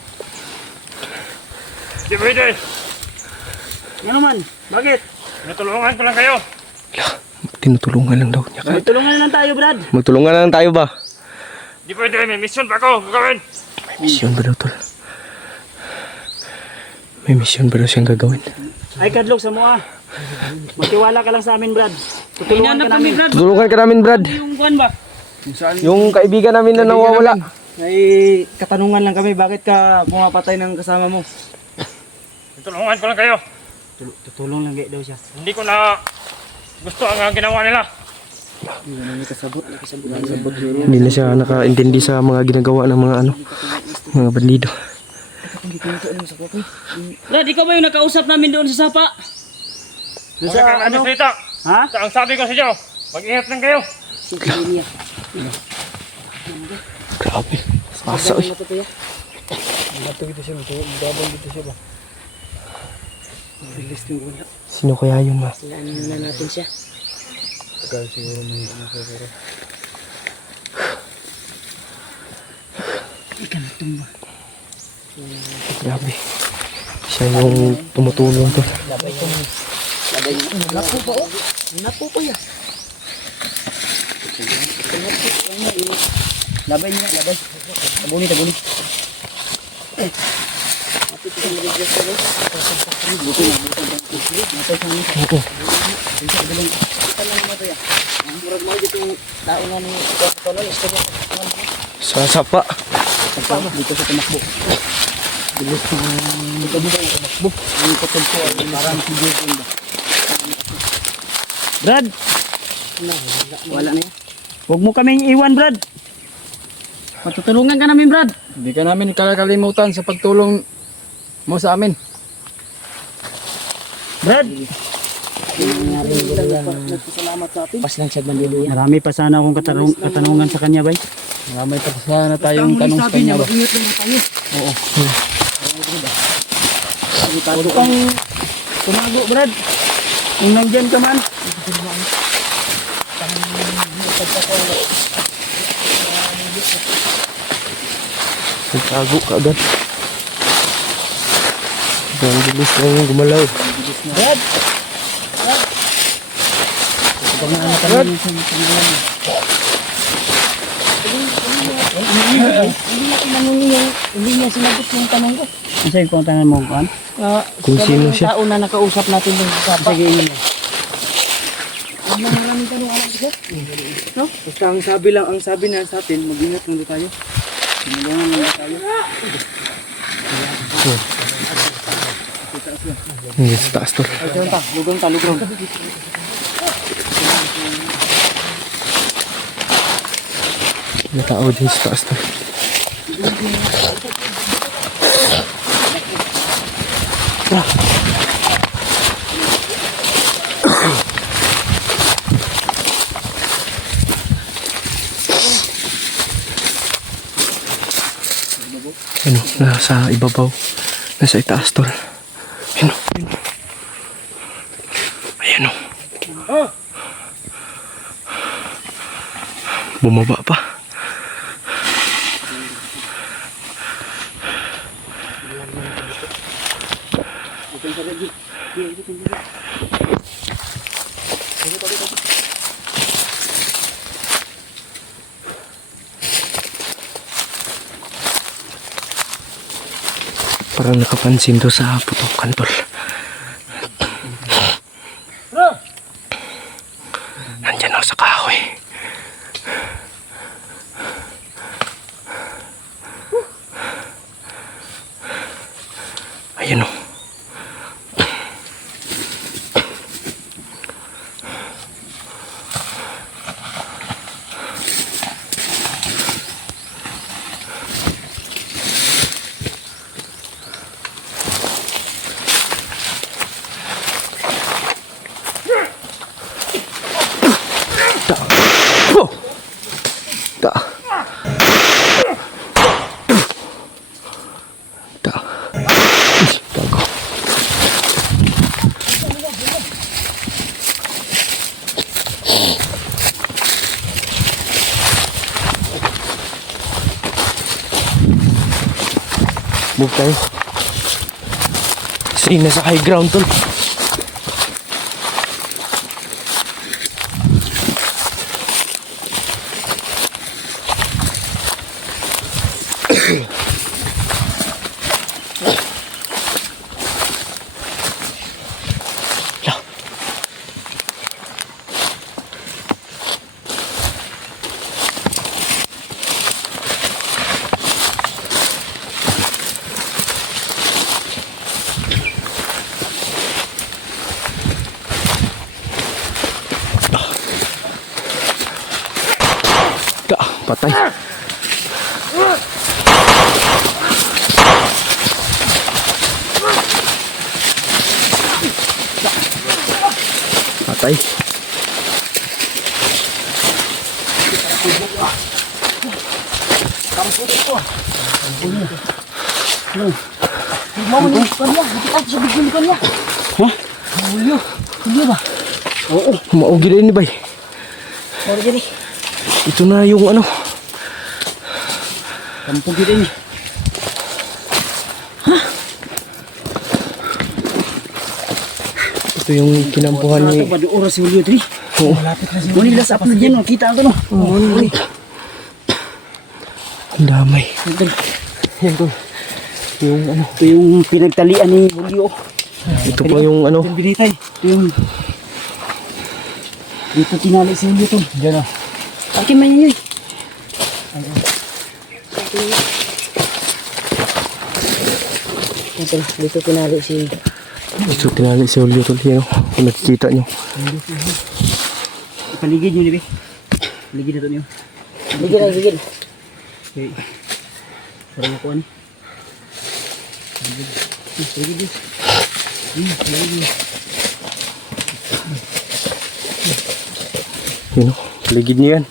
Di pwede. Ano man? Bakit? Natulungan ko lang kayo. Tinutulungan lang daw niya. Tulungan na lang tayo, Brad. Magtulungan na lang tayo ba? Di pwede, may mission pa ako. Gagawin. Mission ba daw tol? May mission ba daw siyang gagawin? Ay, Kadlok sa mua. Magtiwala ka lang sa amin, Brad. Tutulungan ka namin, Brad. Tutulungan ka namin, Brad. Yung kuwan ba? Yung kaibigan namin na nawawala. May katanungan lang kami, bakit ka pumapatay ng kasama mo? Natulungan ko lang kayo. Tutulong lang daw siya. Hindi ko na gusto ang ginawa nila. Hindi na siya nakaintindi sa mga ginagawa ng mga ano, mga bandido. Brad, ikaw ba yung nakausap namin doon sa sapa? Huwag kang ano salita. Ha? Ito ang sabi ko sa inyo. Mag-ingat lang kayo. Grabe. Masa oy. Sino kaya yun ma? Ano na natin siya. Grabe. Siya yung tumutulong to. Napo ko ya. Labay niya, labay. Tabuni, tabuni. Sa sapa. Dito sa tumakbo. Bilis na dito dito tumakbo. Ang patog ko ay parang si Jason ba. Brad, Wala na yan. huwag mo kaming iwan, Brad. Matutulungan ka namin, Brad. Hindi ka namin kakalimutan sa pagtulong mo sa amin. Brad, Salamat sa atin. pas lang siya bandido. Marami pa sana akong katanungan sa kanya, bay. May sana tayong tanong sa kanya ba? Mag-ingat lang tayo. Huwag kang tumago, Brad. Kung nandyan ka man. Nagtago ka agad. Ang bilis lang yung gumalaw. Brad! Hindi niya sinagot yung tanong ko. Kasi kung tangan mo, kan? Kung sino siya. Tao na nakausap natin yung sapa. Sige, yun. Maraming tanong alam ko. No? Basta ang sabi na sa atin, mag-ingat muna tayo. Tulungan muna tayo. Hindi sa taas to. Lugong ta, lugong. May tao din sa taas to. Ano, nasa ibabaw. Nasa itaas tol. Ano, ano. Ayan o. Bumaba pa. Parang nakapansin to sa putukan tol. Nandyan ako sa kahoy. Ayan o. Da. Da. Tago. Move tayo. Kasi nasa high ground tol. Patay. Patay. Mau ni kan ya, kita sa bigyan kan ya. Ha? Hindi ba? Maugi din ni bay. Moro diri. Ito na yung ano. Kampung kita ini. Ito yung kinampuhan ni... Pada oras si Julio tadi. Oo. Muni las apa saja no kita ano no. Muni. Ang damay. Yan tol. Yung ano. Ito yung pinagtalian ni Julio. Ito pa yung ano. Yung binitay. Ito yung dito tinali si Julio tol. Diyan oh. Akin man yun. Ito, dito tinali si Ito tinali si Julio tol. Yan o. Kung nakikita nyo. Paligid nyo ni be. Paligid na to niyo. Bigil. Okay. Parang ako ani. Paligid. Yan o. Paligid nyo yan.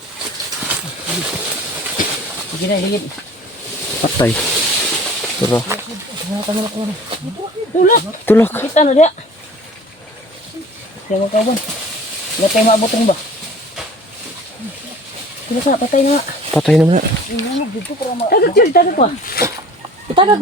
Ligid. Patay. Tara. Tulak. Kita na dia. Siya mo kawan. Wala tayo maabot ba? Sila sa patay na nga. Patay naman na. Itagak yun, itagak ba? Itagak.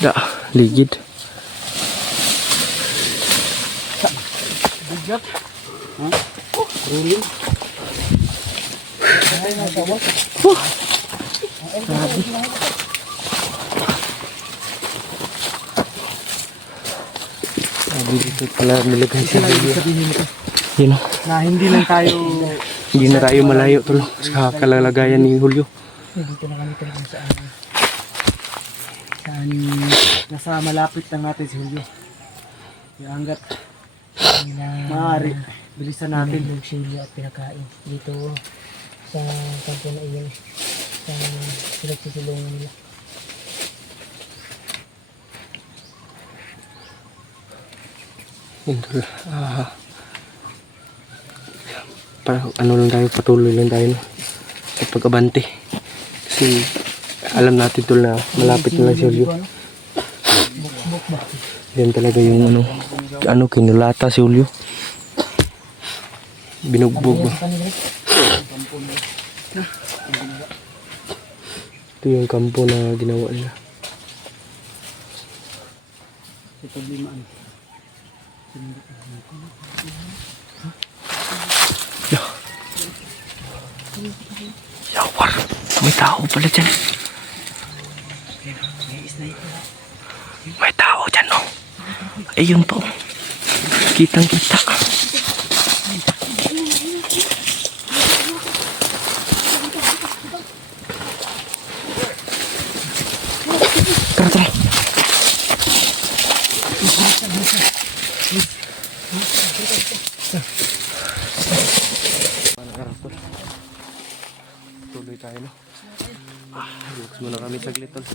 Da. Ligid. Dito pala nilagay sa video. Yun o. Na hindi lang tayo Hindi na tayo malayo tol sa kalalagayan ni Julio. dito na kami talaga saan nasa malapit lang natin si Julio. Yung hanggat maaari bilisan natin Yung sili at pinakain dito sa kampo na iyon. Sa pinagsisilungan nila. Yun tol. Ano lang tayo, patuloy lang tayo no? Sa pag-abante. Kasi alam natin tol na malapit na lang si Julio. Yan talaga yung ano kinulata si Julio. Binugbog ba? Ito yung kampo na ginawa nila. Yawar, may tao pala dyan. May tao dyan, no? Ayun po. Kitang kita. Tara. Tuloy tayo, no? Relax muna kami saglit, tol.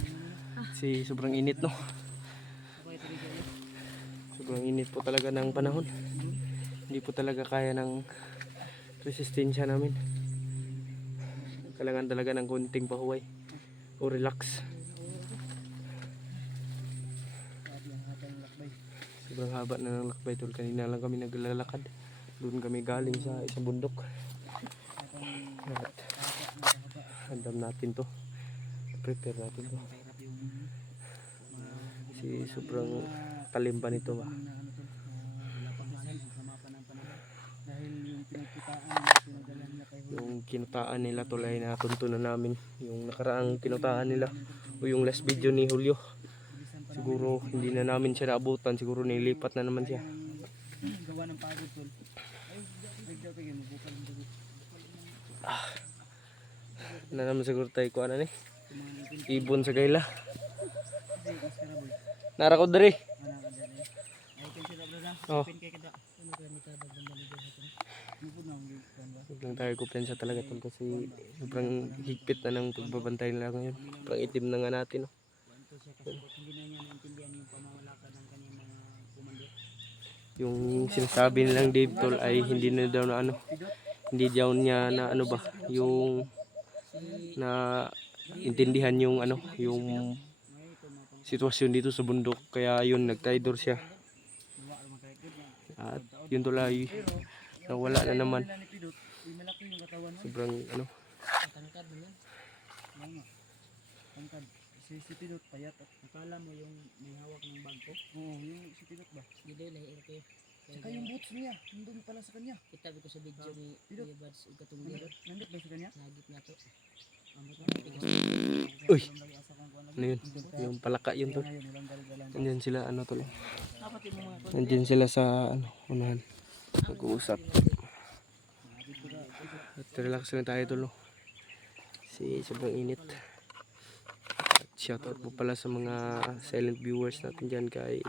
Kasi sobrang init, no? Sobrang init po talaga ng panahon. Hindi po talaga kaya ng resistensya namin. Kailangan talaga ng konting pahuway o relax. Sobrang haba na ng lakbay, tol. Kanina lang kami naglalakad. Doon kami galing sa isang bundok. At handam natin to. Prepare natin to. Kasi sobrang talim pa nito ba. Yung kinutaan nila tol ay natuntunan namin. Yung nakaraang kinutaan nila o yung last video ni Julio. Siguro hindi na namin siya naabutan. Siguro nilipat na naman siya. Na naman siguro tayo kuha na ni ibon sa gaila. Nara ko dari. Oh. Huwag lang tayo kumpiyansa talaga tol kasi sobrang higpit na ng pagbabantay nila ngayon. Sobrang itim na nga natin. Oh. Hindi na niya naintindihan yung pamamalakad ng kanyang mga komando. Yung sinasabi nilang Dave tol ay hindi na daw na ano. Hindi daw niya na ano ba yung na intindihan yung ano yung sitwasyon dito sa bundok kaya yun nagtraidor siya. At yun tol ay nawala na naman. Sobrang ano. Tangkad mo yan. Tangkad. Si Pidot payat at nakala mo yung may hawak ng bag ko? Oo, yung si Pidot ba? Hindi lahir kayo. Saka yung boots niya, nandun pala sa kanya. Kita ko sa video ni Kuya Buds ug katong Nandun, nandun ba sa kanya? nagit na to. Uy. Ano yun? Yung palaka yun tol. Nandyan sila ano tol. Nandyan sila sa ano unahan. Nag-uusap. At relax lang tayo tol. Kasi sobrang init. At shoutout po pala sa mga silent viewers natin dyan kay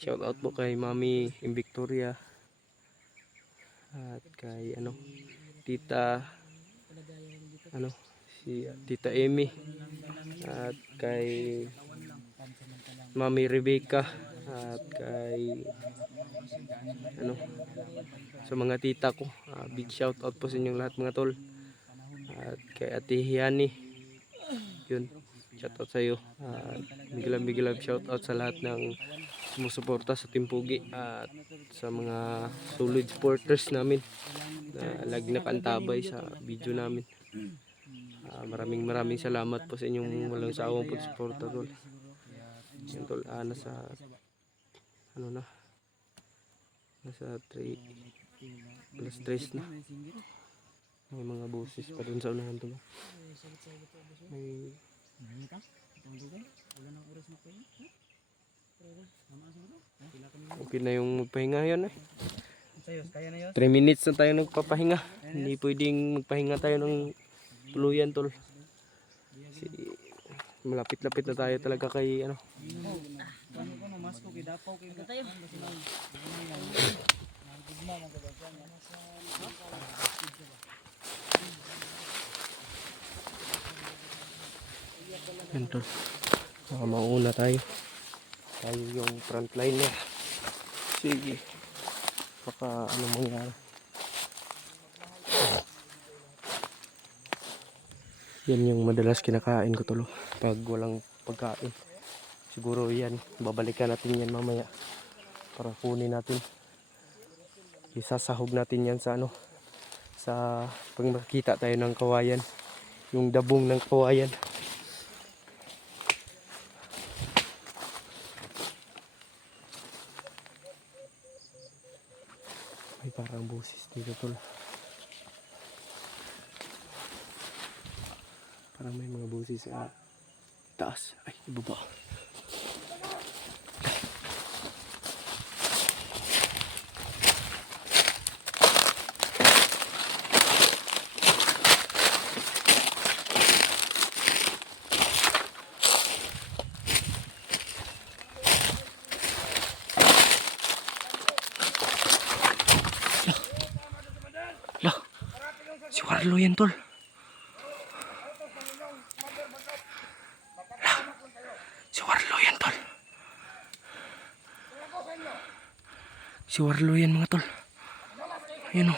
shoutout po kay Mami Invictoria at kay ano Tita ano si Tita Amy at kay Mami Rebecca at kay ano sa mga tita ko big shoutout po sa inyong lahat mga tol at kay Ate Hiani yun shoutout sa iyo biglang shoutout sa lahat ng sumusuporta sa Team Pugi at sa mga solid supporters namin na lagi nakaantabay sa video namin. Maraming salamat po sa inyong walang sawang pagsuporta tol. Yan tol, nasa ano na nasa 3 na. May mga boses pa dun sa unahan tol. May okay na yung magpahinga yan eh. 3 minutes na tayo nagpapahinga. Hindi pwedeng magpahinga tayo ng tuluyan tol. Kasi malapit-lapit na tayo talaga kay ano. Tayo. Yan tol. Mauna tayo. Tayo yung frontliner. Sige. Baka ano mangyari. Yan yung madalas kinakain ko tol. Pag walang pagkain. Siguro yan. Babalikan natin yan mamaya. Para kunin natin. Isasahog natin yan sa ano. Sa pag makikita tayo ng kawayan. Yung dabong ng kawayan. May parang busis dito tol. Parang may mga busis sa taas. Ay, ibaba. Si Warlo yan tol. Si Warlo yan tol. Si Warlo yan mga tol. Ayun o.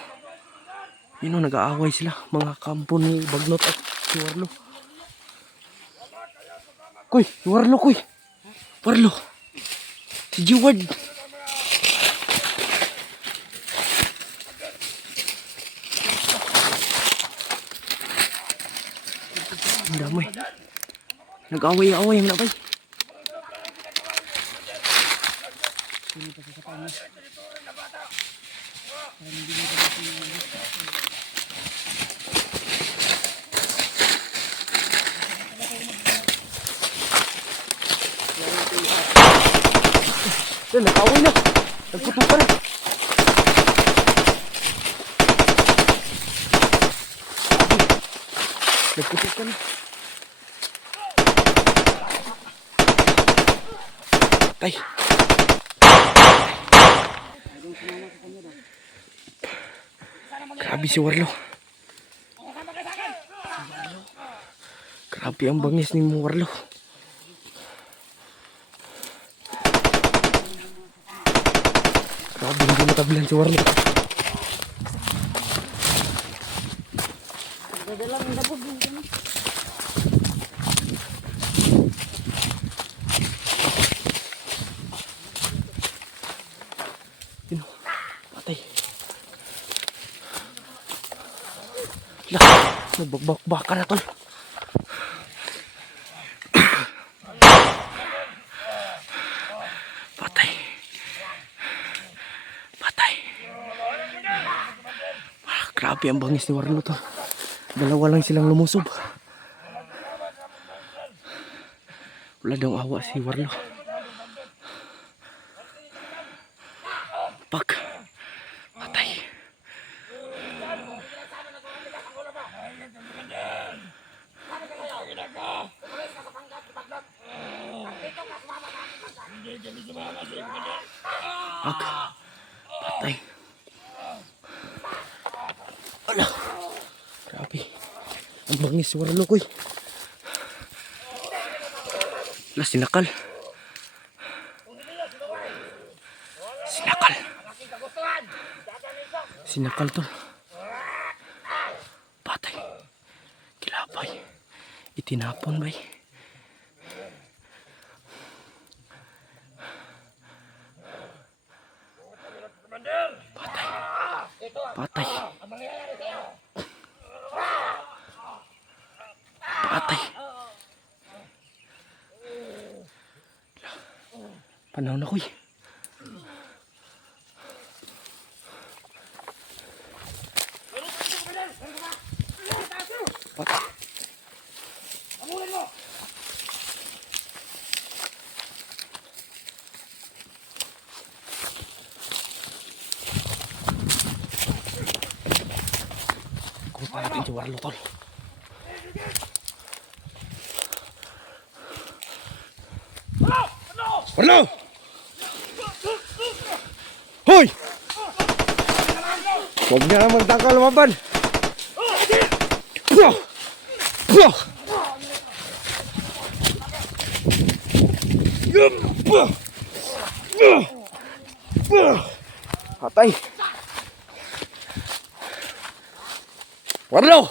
Yun o, nag-aaway sila. Mga kampo ni Bagnot at si Warlo. Kuy, si Warlo kuy. Warlo. Si Jeward. Ang damay. Nag-away-away na ba? Yan, nag-away na. Nagputukan na. Nagputukan na. Tay. Grabe si Warlo. Grabe ang bangis ni Warlo. Grabe, hindi matabilan si Warlo. Yun, patay. Lah, nagbakbaka na tol. Patay. Patay. Grabe ang bangis ni Warlo to. Dalawa lang silang lumusob. Wala daw awa si Warlo. Pak. Patay. Pak. Patay. Ala. Grabe. Ang bangis si Warlo ko eh. Ala, sinakal. Sinakal. Sinakal to. Patay. Kilapay. Itinapon ba eh. Patay. Patay. Panahon ako eh. Patay. Kuha natin si Warlo tol. Warlo! Hoy! Huwag na naman tangkal lumaban. Puh! Puh! Puh! Puh! Patay! Warlo!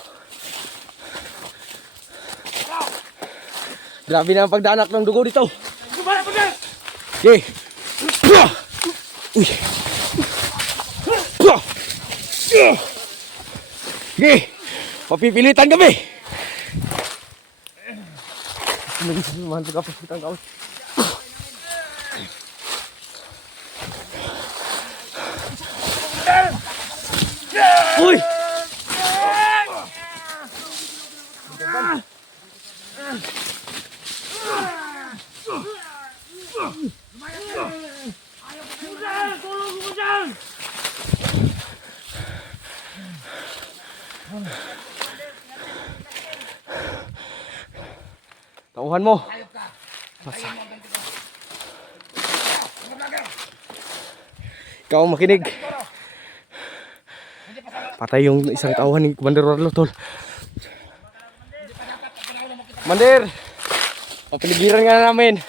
Grabe na ang pagdanak ng dugo dito. Okay. Uy. Okay. Papipilitan kami. Mantuk apa kita kau. Uy. Tauhan mo. Ikaw makinig. Patay yung isang tauhan ni Commander Warlo tol. Commander, papiligiran nga namin.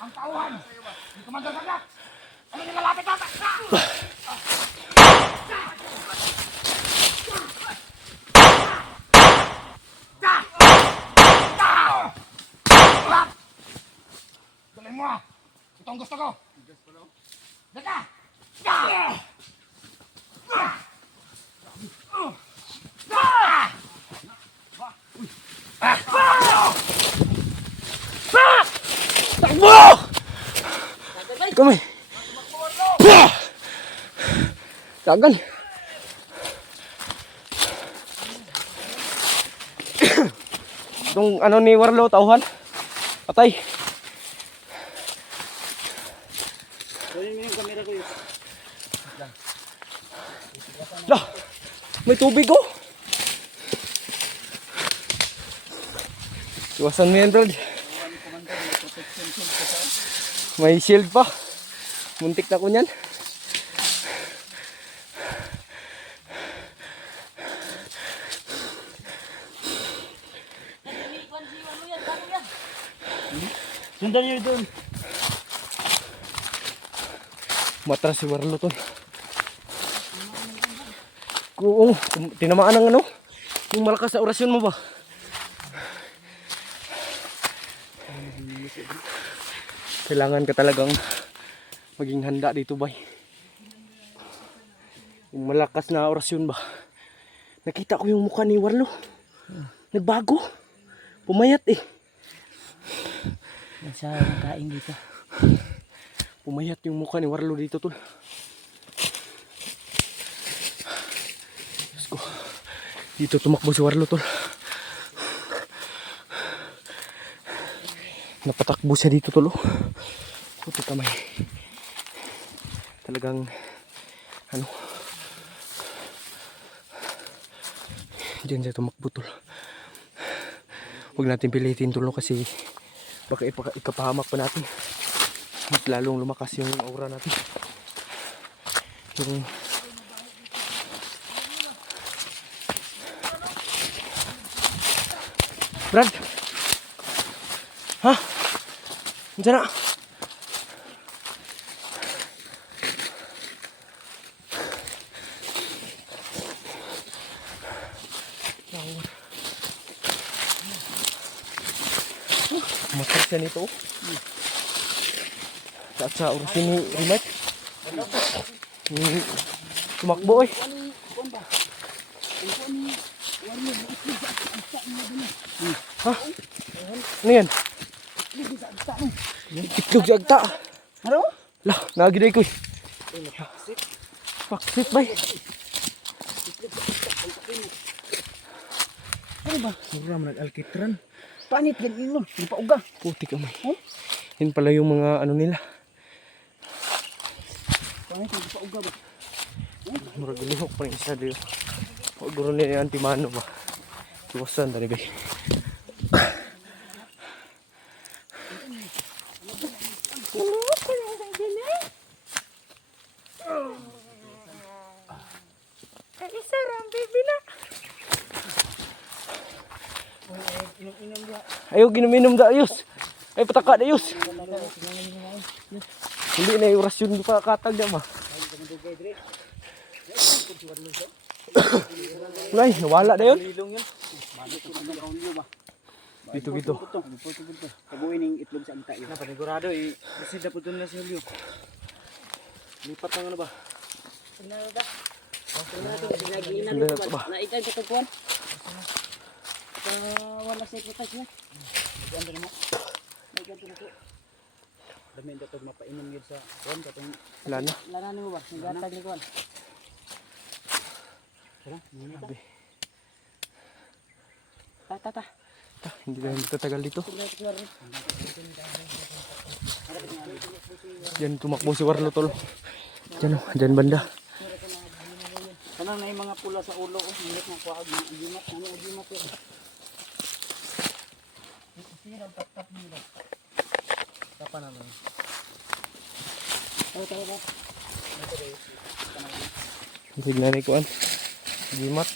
Ang tauhan ni Commander Baglat. Ano yung malapit na? Galing mo ah. Ito ang gusto ko. Deka! Takbo! Kami. Tagal. Itong ano ni Warlo, tauhan. Patay. Lah, may tubig oh. Iwasan mo yan, bro. May shield pa. Muntik na ko niyan. Sundan niyo doon. Matras si Warlo tol. Kung tinamaan ng ano, yung malakas sa orasyon mo ba? Kailangan ka talagang maging handa dito, bay. Yung malakas na orasyon ba? Nakita ko yung mukha ni Warlo. Nagbago. Pumayat eh. Sa kain dito. Pumayat yung mukha ni Warlo dito, tol. Diyos ko. Dito tumakbo si Warlo, tol. Napatakbo siya dito, tol. Puti kamay. Talagang ano. Diyan siya tumakbo, tol. Huwag natin pilitin, tol, kasi baka ikapahamak pa natin. Mas lalong lumakas yung aura natin. Yung Brad! Ha? Diyan na! Matas siya nito. Sa urusin ni Rimat. Tumakbo eh. Ha? Ano yan? Itlog sa agta. Ano? Lah, nagiday ko eh. Paksit bay. Ano ba? Mura man nag-alkitran. Panit ganyan nun. Hindi pa uga. Puti kamay. Yan pala yung mga ano nila. Panit hindi pa uga ba? Murag lihok pa rin isa dito. Huwag guro nila yung antimano ba. Iwasan tali bay. Ayaw ginuminom da ayos. Ay pataka da ayos. Hindi na yung orasyon pa katag da ba. Wala nawala da yun. Bito. Kabuin yung itlog sa agta yun. Panigurado eh. Kasi dapat doon na si Julio. Lipat ng ano ba? Sila na to ba. Naitan ka kuan. Wala sa iputas niya. Dami ito mapainom yun sa kuwan. Katong Wala na. Laranin mo ba? Nagatag ni kuan. Ta. Hindi na tatagal dito. Diyan tumakbo si Warlo tol. Diyan, diyan banda. kanang na yung mga pula sa ulo. Minit na kuwaag. Agimat. Ano agimat yun? Kapan naman? Tignan ni kuan. Gimat.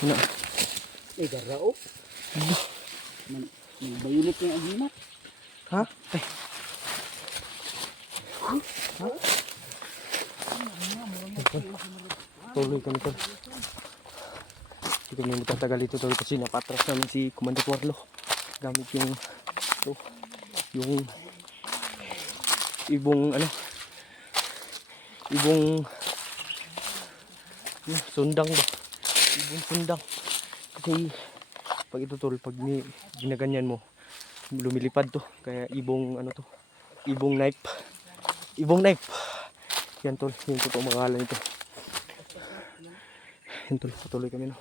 Ano? Garao. Bayulit yung agimat. Ha? Ay. Tuloy kami tol. Hindi kami magtatagal dito tol kasi napatras namin si Commander Warlo. Gamit yung ito, yung ibong sundang ba? Ibong sundang. Kasi pag ito tol, pag ginaganyan mo, lumilipad to. Kaya ibong to? Ibong knife. Ibong knife. Yan tol, yung totoo pangalan nito. Yan tol, patuloy kami no.